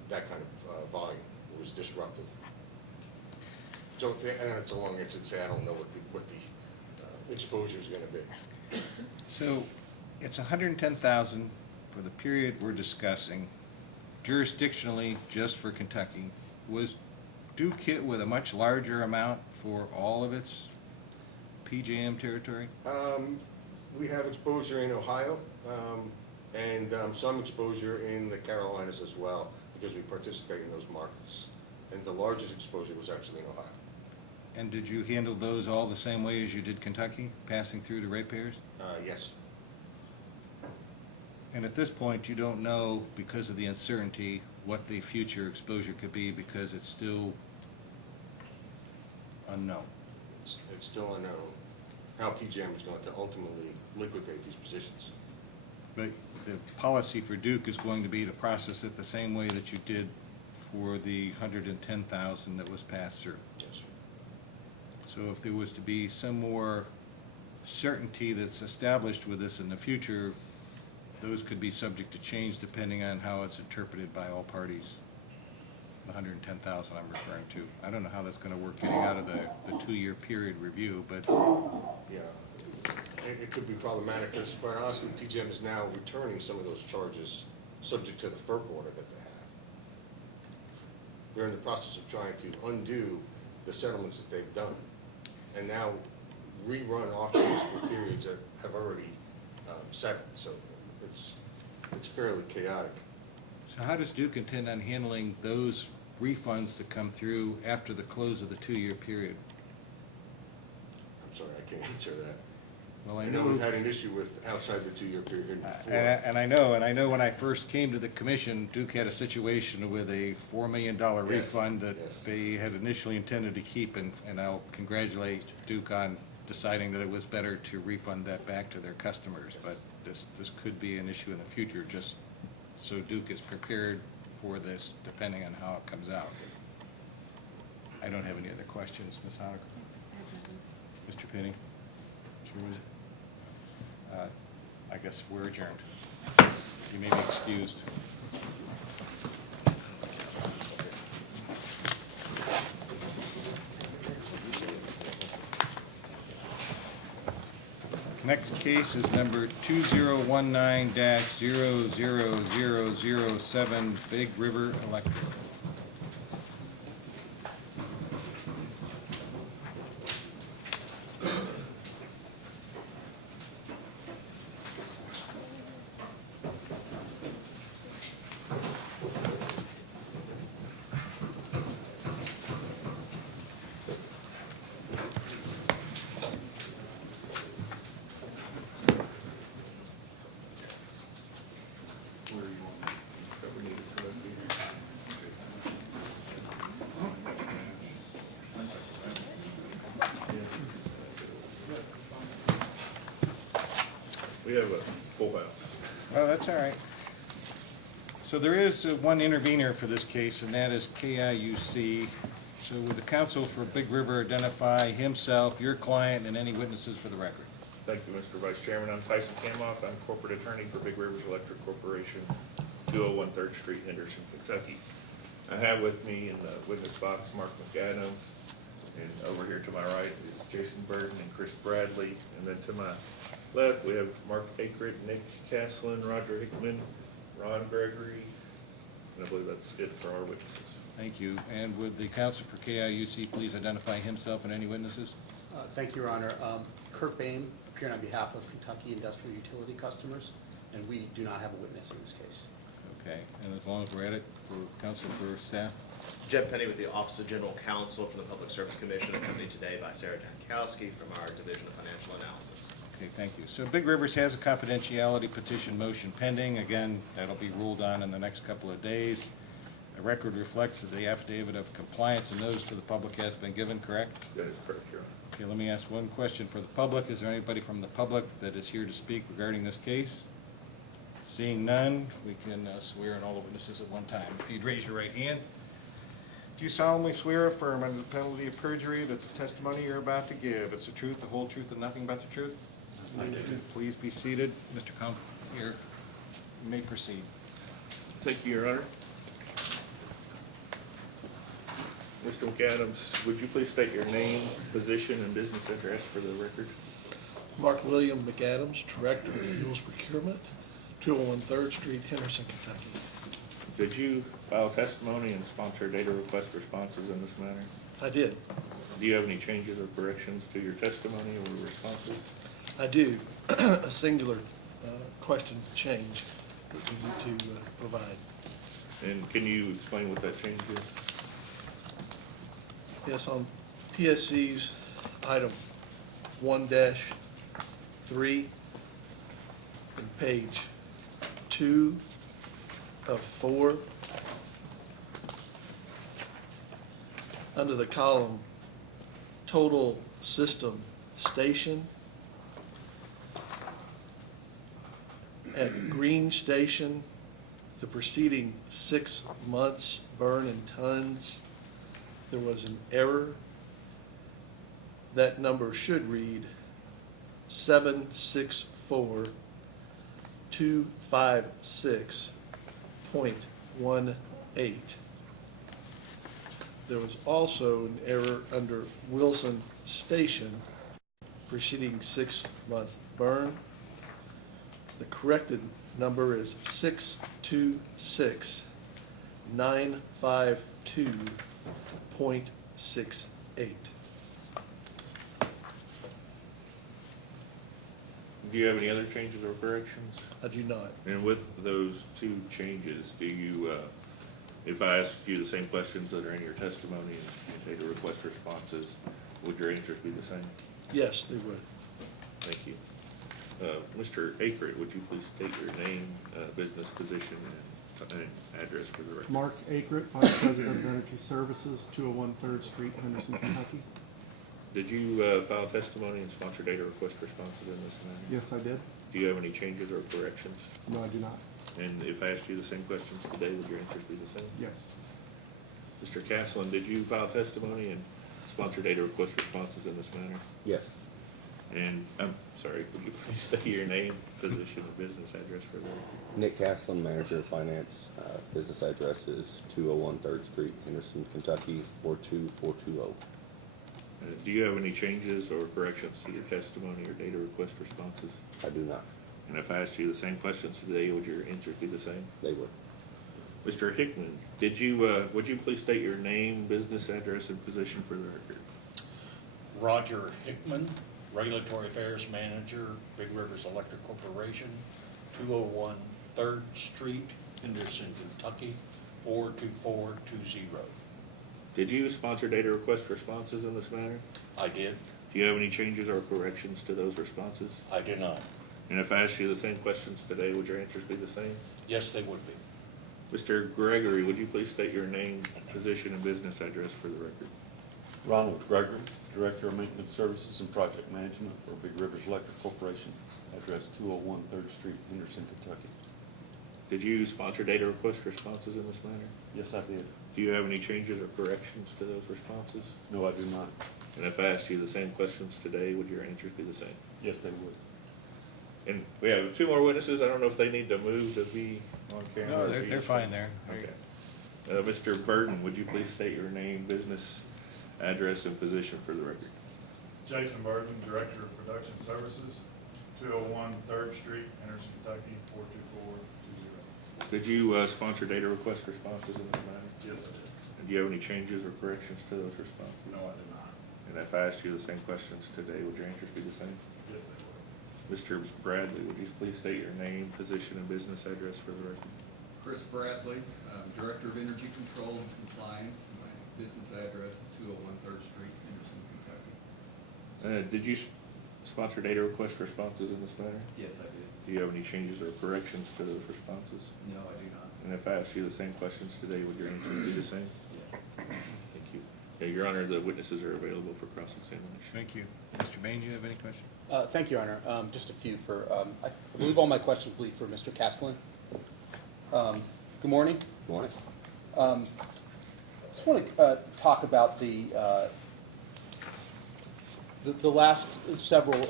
that kind of volume. It was disruptive. So, and it's a long answer to say I don't know what the exposure is going to be. So it's 110,000 for the period we're discussing. Jurisdictionally, just for Kentucky, was Duke hit with a much larger amount for all of its PJM territory? We have exposure in Ohio and some exposure in the Carolinas as well, because we participate in those markets. And the largest exposure was actually in Ohio. And did you handle those all the same way as you did Kentucky, passing through to ratepayers? Yes. And at this point, you don't know, because of the uncertainty, what the future exposure could be, because it's still unknown. It's still unknown how PJM is going to ultimately liquidate these positions. But the policy for Duke is going to be to process it the same way that you did for the 110,000 that was passed through. Yes. So if there was to be some more certainty that's established with this in the future, those could be subject to change depending on how it's interpreted by all parties. The 110,000 I'm referring to. I don't know how that's going to work getting out of the 2-year period review, but Yeah, it could be problematic because, quite honestly, PJM is now returning some of those charges subject to the FERC order that they have. They're in the process of trying to undo the settlements that they've done, and now rerun auctions for periods that have already settled. So it's fairly chaotic. so how does Duke intend on handling those refunds that come through after the close of the 2-year period? I'm sorry, I can't answer that. Well, I I know knew- we've had an issue with outside the 2-year period before. And I know when I first came to the commission, Duke had a situation with a $4 million Yes, refund that yes. they had initially intended to keep, and I'll congratulate Duke on deciding that it was better to refund that back to their customers. But this could be an issue in the future, just so Duke is prepared for this, depending on how it comes out. I don't have any other questions, Ms. Honaker. Mr. Penny? Truman? I guess we're adjourned. You may be excused. Next case is number 2019-00007, Big River Electric. We have a full house. Oh, that's all right. So there is one intervener for this case, and that is KIUC. So would the counsel for Big River identify himself, your client, and any witnesses for the record? Thank you, Mr. Vice Chairman. I'm Tyson Kamoff. I'm corporate attorney for Big Rivers Electric Corporation, 201 3rd Street, Henderson, Kentucky. I have with me in the witness box Mark McAdams, and over here to my right is Jason Burton and Chris Bradley, and then to my left we have Mark Akrit, Nick Caslin, Roger Hickman, Ron Gregory, and I believe that's it for our witnesses. Thank you. And would the counsel for KIUC please identify himself and any witnesses? Thank you, Your Honor. Kurt Bain, appearing on behalf of Kentucky Industrial Utility Customers, and we do not have a witness in this case. Okay, and as long as we're at it, for counsel for staff? Jeb Penny with the Office of General Counsel from the Public Service Commission, accompanied today by Sarah Jankowski from our Division of Financial Analysis. Okay, thank you. So Big Rivers has a confidentiality petition motion pending. Again, that'll be ruled on in the next couple of days. The record reflects that the affidavit of compliance and notice to the public has been given, correct? That is correct, Your Honor. Okay, let me ask one question for the public. Is there anybody from the public that is here to speak regarding this case? Seeing none, we can swear in all the witnesses at one time. If you'd raise your right hand. Do you solemnly swear or affirm under the penalty of perjury that the testimony you're about to give is the truth, the whole truth, and nothing but the truth? I do. Please be seated. Mr. Compier, you may proceed. Thank you, Your Honor. Mr. McAdams, would you please state your name, position, and business address for the record? Mark William McAdams, Director of Fuels Procurement, 201 3rd Street, Henderson, Kentucky. Did you file testimony and sponsor data request responses in this matter? I did. Do you have any changes or corrections to your testimony or responses? I do. A singular question change that we need to provide. And can you explain what that change is? Yes, on PSC's item 1-3, in page 2 of 4, under the column Total System Station, at Green Station, the preceding 6 months burn in tons, there was an error. That number should read 764,256.18. There was also an error under Wilson Station, preceding 6-month burn. The corrected number is 626,952.68. Do you have any other changes or corrections? I do not. And with those two changes, do you, if I asked you the same questions that are in your testimony and data request responses, would your answers be the same? Yes, they would. Thank you. Mr. Akert, would you please state your name, business position, and address for the record? Mark Akert, Vice President of Energy Services, 201 3rd Street, Henderson, Kentucky. Did you file testimony and sponsor data request responses in this matter? Yes, I did. Do you have any changes or corrections? No, I do not. And if I asked you the same questions today, would your answers be the same? Yes. Mr. Caslen, did you file testimony and sponsor data request responses in this matter? Yes. And, I'm sorry, would you please state your name, position, and business address for the record? Nick Caslin, Manager of Finance. Business address is 201 3rd Street, Henderson, Kentucky, 42420. Do you have any changes or corrections to your testimony or data request responses? I do not. And if I asked you the same questions today, would your answers be the same? They would. Mr. Hickman, would you please state your name, business address, and position for the record? Roger Hickman, Regulatory Affairs Manager, Big Rivers Electric Corporation, 201 3rd Street, Henderson, Kentucky, 42420. Did you sponsor data request responses in this matter? I did. Do you have any changes or corrections to those responses? I did not. And if I asked you the same questions today, would your answers be the same? Yes, they would be. Mr. Gregory, would you please state your name, position, and business address for the record? Ronald Gregory, Director of Maintenance Services and Project Management for Big Rivers Electric Corporation, address 201 3rd Street, Henderson, Kentucky. Did you sponsor data request responses in this matter? Yes, I did. Do you have any changes or corrections to those responses? No, I do not. And if I asked you the same questions today, would your answers be the same? Yes, they would. And we have two more witnesses. I don't know if they need to move to be on camera. No, they're fine there. Okay. Mr. Burton, would you please state your name, business address, and position for the record? Jason Burton, Director of Production Services, 201 3rd Street, Henderson, Kentucky, 42420. Did you sponsor data request responses in this matter? Yes, I did. And do you have any changes or corrections to those responses? No, I did not. And if I asked you the same questions today, would your answers be the same? Yes, they would. Mr. Bradley, would you please state your name, position, and business address for the record? Chris Bradley, Director of Energy Control and Compliance. My business address is 201 3rd Street, Henderson, Kentucky. Did you sponsor data request responses in this matter? Yes, I did. Do you have any changes or corrections to those responses? No, I do not. And if I asked you the same questions today, would your answers be the same? Yes. Thank you. Yeah, Your Honor, the witnesses are available for cross-examination. Thank you. Mr. Bain, do you have any questions? Thank you, Your Honor. Just a few for, I believe all my questions will be for Mr. Caslen. Good morning. Good morning. Just want to talk about the last several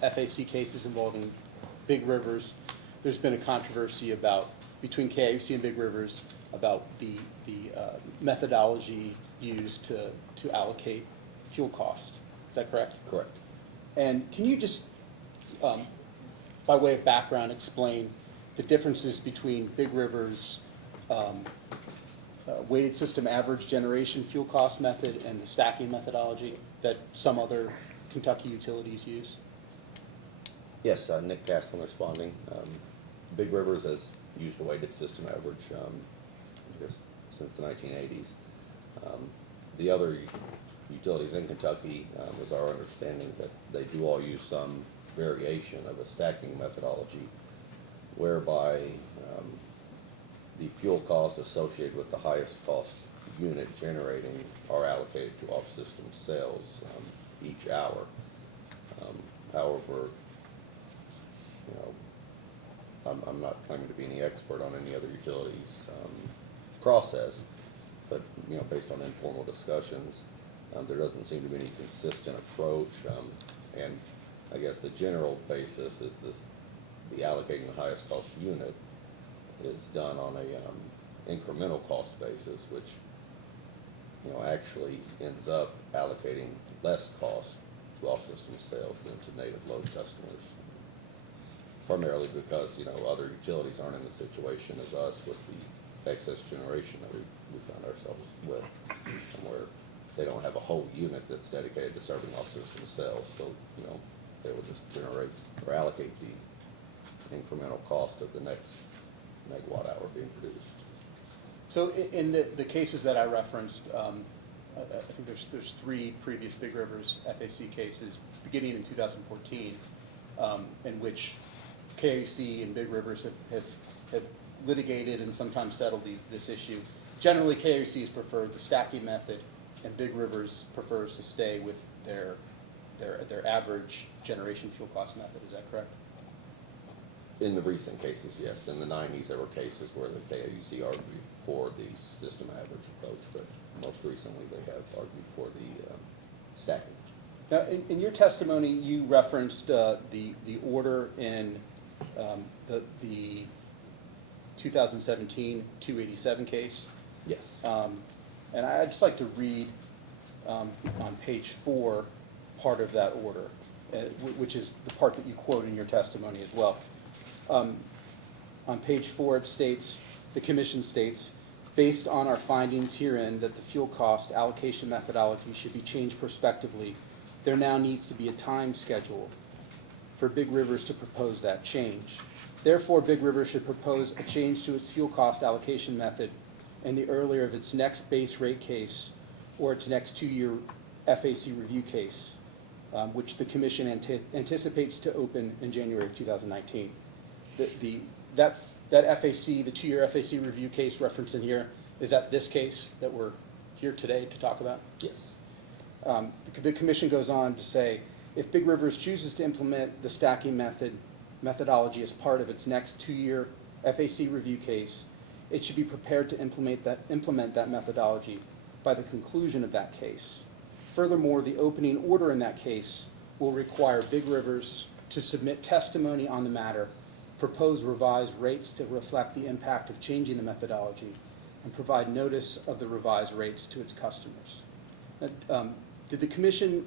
FAC cases involving Big Rivers. There's been a controversy between KIUC and Big Rivers about the methodology used to allocate fuel cost. Is that correct? Correct. And can you just, by way of background, explain the differences between Big River's weighted system average generation fuel cost method and the stacking methodology that some other Kentucky utilities use? Yes, Nick Caslin responding. Big Rivers has used a weighted system average, I guess, since the 1980s. The other utilities in Kentucky, is our understanding that they do all use some variation of a stacking methodology whereby the fuel costs associated with the highest cost unit generating are allocated to off-system sales each hour. However, you know, I'm not claiming to be any expert on any other utilities process, but you know, based on informal discussions, there doesn't seem to be any consistent approach, and I guess the general basis is the allocating the highest cost unit is done on a incremental cost basis, which you know actually ends up allocating less cost to off-system sales than to native load customers. Primarily because you know other utilities aren't in the situation as us with the excess generation that we found ourselves with, and where they don't have a whole unit that's dedicated to serving off-system sales, so you know they will just generate or allocate the incremental cost of the next megawatt hour being produced. So in the cases that I referenced, I think there's three previous Big Rivers FAC cases beginning in 2014. in which KAC and Big Rivers have litigated and sometimes settled this issue. Generally, KAC has preferred the stacking method, and Big Rivers prefers to stay with their average generation fuel cost method. Is that correct? In the recent cases, yes. In the 90s, there were cases where the KAUC argued for the system average approach, but most recently they have argued for the stacking. Now, in your testimony, you referenced the order in the 2017 287 case. Yes. And I'd just like to read on page 4 part of that order, which is the part that you quote in your testimony as well. On page 4, it states, the commission states, based on our findings herein that the fuel cost allocation methodology should be changed prospectively, there now needs to be a time schedule for Big Rivers to propose that change. Therefore, Big River should propose a change to its fuel cost allocation method in the earlier of its next base rate case or its next 2-year FAC review case, which the commission anticipates to open in January of 2019. That FAC, the 2-year FAC review case referenced in here, is that this case that we're here today to talk about? Yes. The commission goes on to say, if Big Rivers chooses to implement the stacking methodology as part of its next 2-year FAC review case, it should be prepared to implement that methodology by the conclusion of that case. Furthermore, the opening order in that case will require Big Rivers to submit testimony on the matter, propose revised rates to reflect the impact of changing the methodology, and provide notice of the revised rates to its customers. Did the commission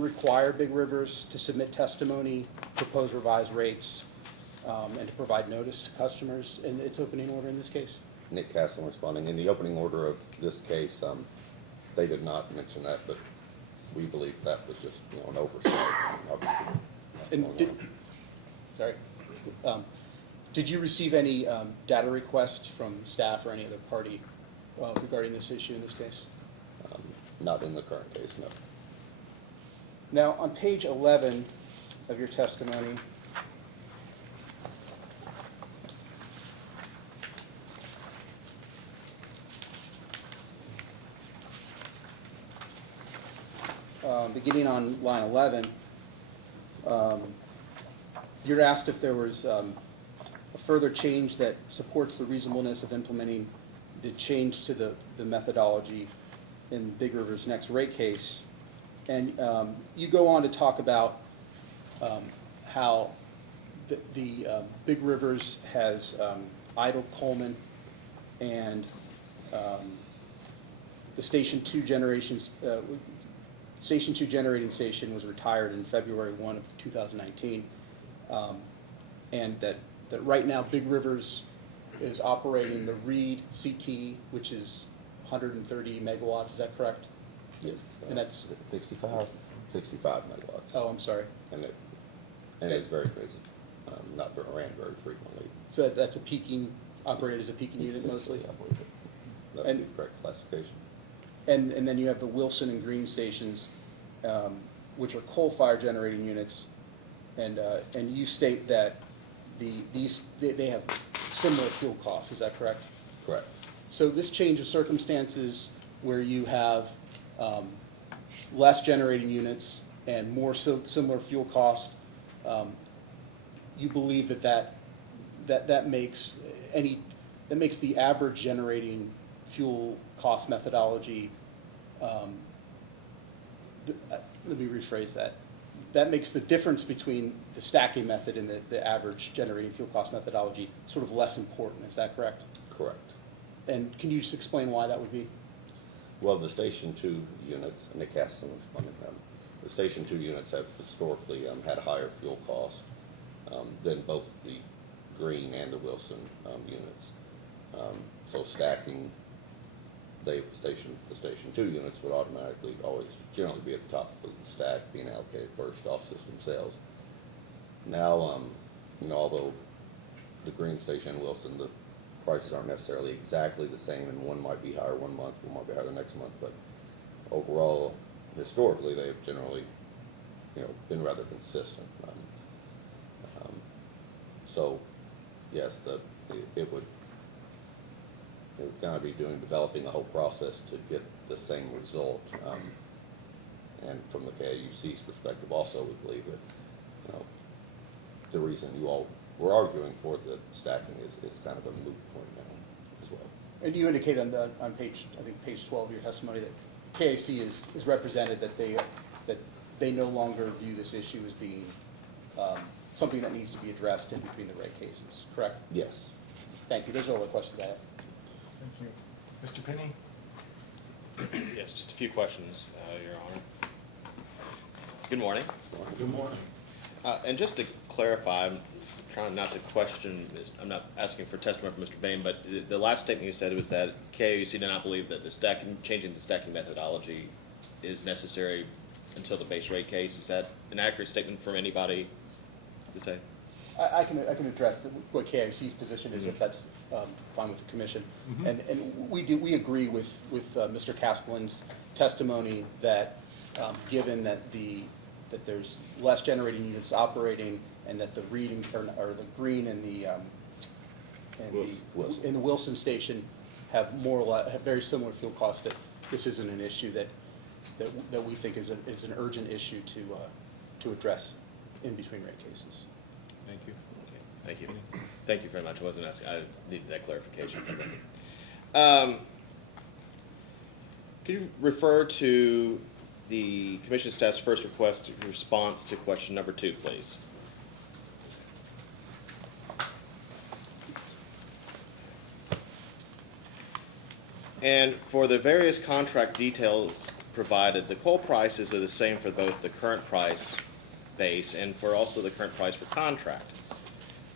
require Big Rivers to submit testimony, propose revised rates, and to provide notice to customers in its opening order in this case? Nick Castle responding. In the opening order of this case, they did not mention that, but we believe that was just an oversight, obviously. Did you receive any data requests from staff or any other party regarding this issue in this case? Not in the current case, no. Now, on page 11 of your testimony, beginning on line 11, you're asked if there was a further change that supports the reasonableness of implementing the change to the methodology in Big River's next rate case. And you go on to talk about how the Big Rivers has idled Coleman, and the Station 2 generating station was retired in February 1 of 2019, and that right now Big Rivers is operating the Reed CT, which is 130 megawatts. Is that correct? Yes. And that's 65 megawatts. Oh, I'm sorry. And it's very busy. Not ran very frequently. So that's a peaking, operated as a peaking unit mostly? I believe it. That would be the correct classification. And then you have the Wilson and Green stations, which are coal-fired generating units, and you state that they have similar fuel costs. Is that correct? Correct. So this change of circumstances where you have less generating units and more similar fuel costs, you believe that makes the average generating fuel cost methodology, let me rephrase that. That makes the difference between the stacking method and the average generating fuel cost methodology sort of less important. Is that correct? Correct. And can you just explain why that would be? Well, the Station 2 units, Nick Castle was funding them. The Station 2 units have historically had a higher fuel cost than both the Green and the Wilson units. So stacking, the Station 2 units would automatically always generally be at the top of the stack, being allocated first off system sales. Now, although the Green Station and Wilson, the prices aren't necessarily exactly the same, and one might be higher one month, one might be higher the next month, but overall, historically, they have generally been rather consistent. So, yes, it would kind of be developing the whole process to get the same result. And from the KAUC's perspective also, we believe that, the reason you all were arguing for the stacking is kind of a moot point now as well. And you indicate on page, I think page 12 of your testimony, that KAC is represented that they no longer view this issue as being something that needs to be addressed in between the rate cases, correct? Yes. Thank you. Those are all the questions I have. Thank you. Mr. Penny? Yes, just a few questions, Your Honor. Good morning. Good morning. And just to clarify, I'm trying not to question this, I'm not asking for testimony from Mr. Bain, but the last statement you said was that KAUC did not believe that changing the stacking methodology is necessary until the base rate case. Is that an accurate statement from anybody to say? I can address what KIC's position is, if that's fine with the commission. And we agree with Mr. Castellan's testimony that given that there's less generating units operating, and that the reading or the green and the Wilson station have have very similar fuel costs, that this isn't an issue that we think is an urgent issue to address in between rate cases. Thank you. Okay. Thank you. Thank you very much. I wasn't asking, I needed that clarification. Could you refer to the Commission staff's first request response to question number 2, please? And for the various contract details provided, the coal prices are the same for both the current price base and for also the current price for contract.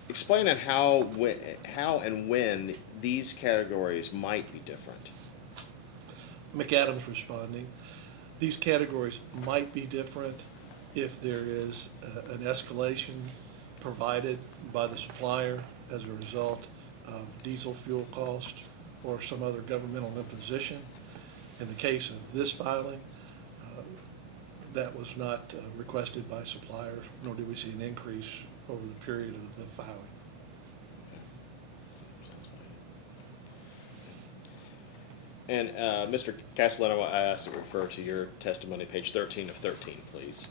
Explain on how and when these categories might be different. McAdams responding. These categories might be different if there is an escalation provided by the supplier as a result of diesel fuel cost or some other governmental imposition. In the case of this filing, that was not requested by suppliers, nor did we see an increase over the period of the filing. And Mr. Castellano, I asked to refer to your testimony, page 13 of 13, please.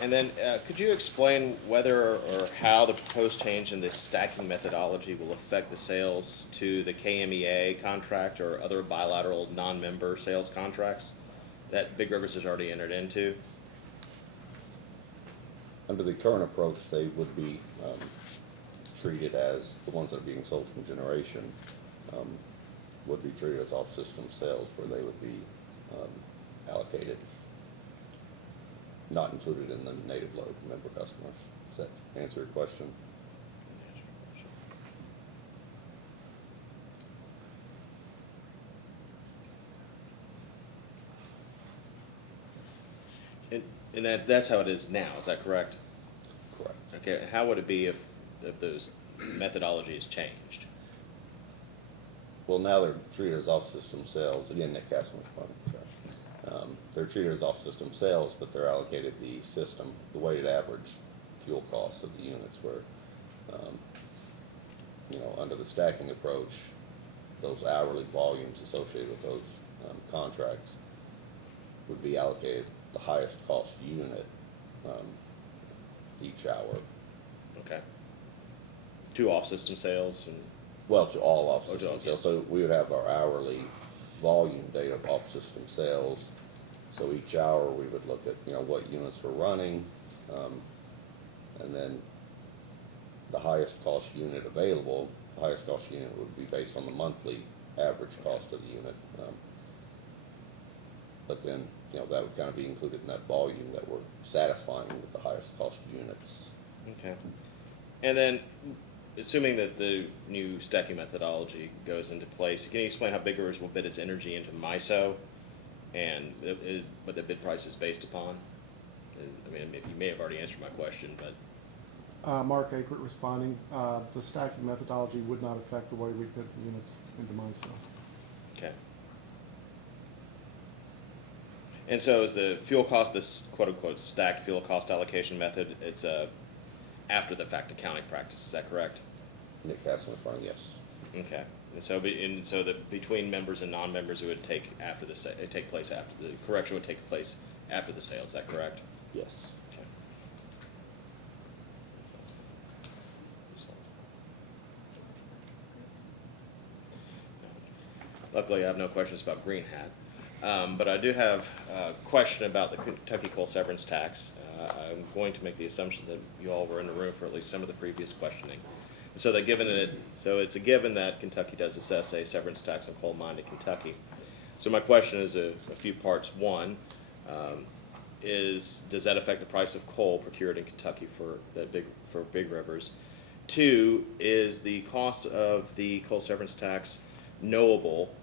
And then could you explain whether or how the proposed change in this stacking methodology will affect the sales to the KMEA contract or other bilateral non-member sales contracts that Big Rivers has already entered into? Under the current approach, they would be treated as, the ones that are being sold from generation would be treated as off-system sales, where they would be allocated, not included in the native load member customers. Does that answer your question? And that's how it is now, is that correct? Correct. Okay, how would it be if those methodology is changed? Well, now they're treated as off-system sales. Again, Nick Castleman's point. They're treated as off-system sales, but they're allocated the system, the weighted average fuel cost of the units, where, under the stacking approach, those hourly volumes associated with those contracts would be allocated the highest cost unit each hour. Okay. To off-system sales and? Well, to all off-system sales. So we would have our hourly volume data of off-system sales. So each hour we would look at, what units were running, and then the highest cost unit available, the highest cost unit would be based on the monthly average cost of the unit. But then, that would kind of be included in that volume that we're satisfying with the highest cost units. Okay. And then, assuming that the new stacking methodology goes into place, can you explain how Big Rivers will bid its energy into MISO and what the bid price is based upon? I mean, you may have already answered my question, but. Mark Akert responding. The stacking methodology would not affect the way we put the units into MISO. Okay. And so is the fuel cost, this quote-unquote stacked fuel cost allocation method, it's a after-the-fact accounting practice, is that correct? Nick Castle in front, yes. Okay. And so, so that between members and non-members, it would take after the, it take place after, the correction would take place after the sale, is that correct? Yes. Okay. Luckily, I have no questions about Green Hat. But I do have a question about the Kentucky coal severance tax. I'm going to make the assumption that you all were in the room for at least some of the previous questioning. So that given that, so it's a given that Kentucky does assess a severance tax on coal mined in Kentucky. So my question is a few parts. One, does that affect the price of coal procured in Kentucky for Big Rivers? Two, is the cost of the coal severance tax knowable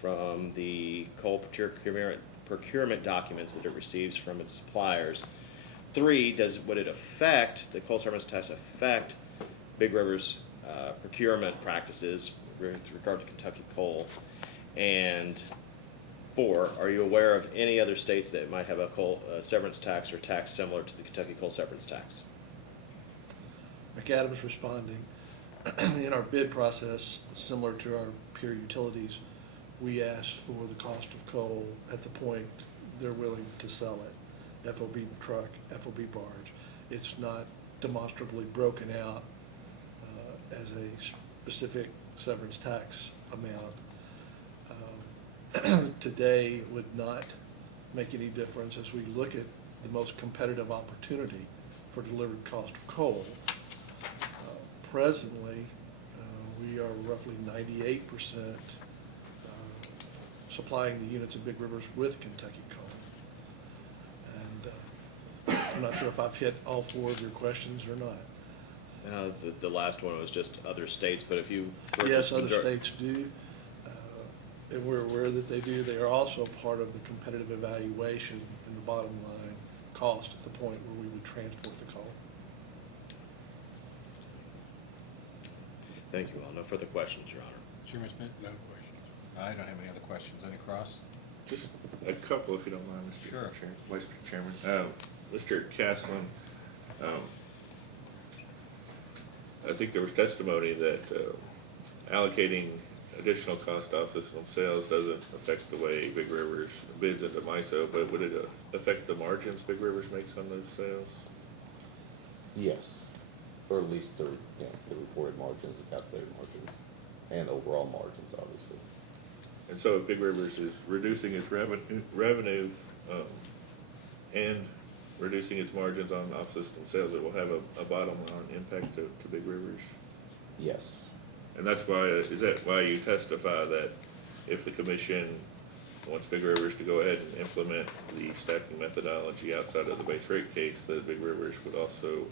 from the coal procurement documents that it receives from its suppliers? Three, would it affect, the coal severance tax affect Big River's procurement practices with regard to Kentucky coal? And four, are you aware of any other states that might have a coal severance tax or tax similar to the Kentucky coal severance tax? McAdams responding. In our bid process, similar to our peer utilities, we ask for the cost of coal at the point they're willing to sell it. FOB truck, FOB barge. It's not demonstrably broken out as a specific severance tax amount. Today would not make any difference as we look at the most competitive opportunity for delivered cost of coal. Presently, we are roughly 98% supplying the units of Big Rivers with Kentucky coal. And I'm not sure if I've hit all four of your questions or not. The last one was just other states, but if you... Yes, other states do, and we're aware that they do. They are also part of the competitive evaluation in the bottom line cost at the point where we would transport the coal. Thank you all. No further questions, Your Honor. Chairman Smith? No questions. I don't have any other questions. Any cross? Just a couple, if you don't mind, Mr. Sure. Vice Chairman. Mr. Caslin, I think there was testimony that allocating additional cost off system sales doesn't affect the way Big Rivers bids into MISO, but would it affect the margins Big Rivers makes on those sales? Yes, or at least the reported margins, the calculated margins, and overall margins, obviously. And so if Big Rivers is reducing its revenue and reducing its margins on off-system sales, it will have a bottom line impact to Big Rivers? Yes. And that's why, is that why you testify that if the commission wants Big Rivers to go ahead and implement the stacking methodology outside of the base rate case, that Big Rivers would also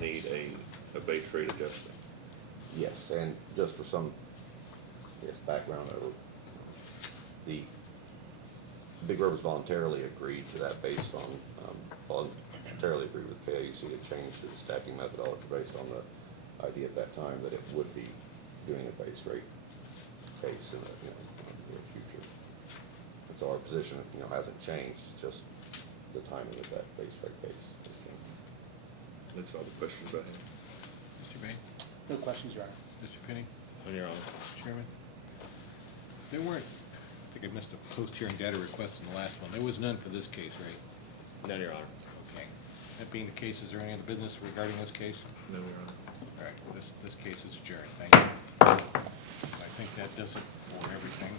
need a base rate adjustment? Yes, and just for some, background, the Big Rivers voluntarily agreed to that based on, voluntarily agreed with KAUC to change the stacking methodology based on the idea at that time that it would be doing a base rate case in the near future. And so our position, hasn't changed, just the timing of that base rate case has changed. That's all the questions I have. Mr. Bain? No questions, Your Honor. Mr. Penny? On your own. Chairman? There weren't, I think I missed a post-hearing data request in the last one. There was none for this case, right? None, Your Honor. Okay. That being the case, is there any other business regarding this case? No, Your Honor. All right, well, this case is adjourned. Thank you. I think that does it for everything.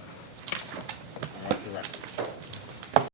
We're off the record.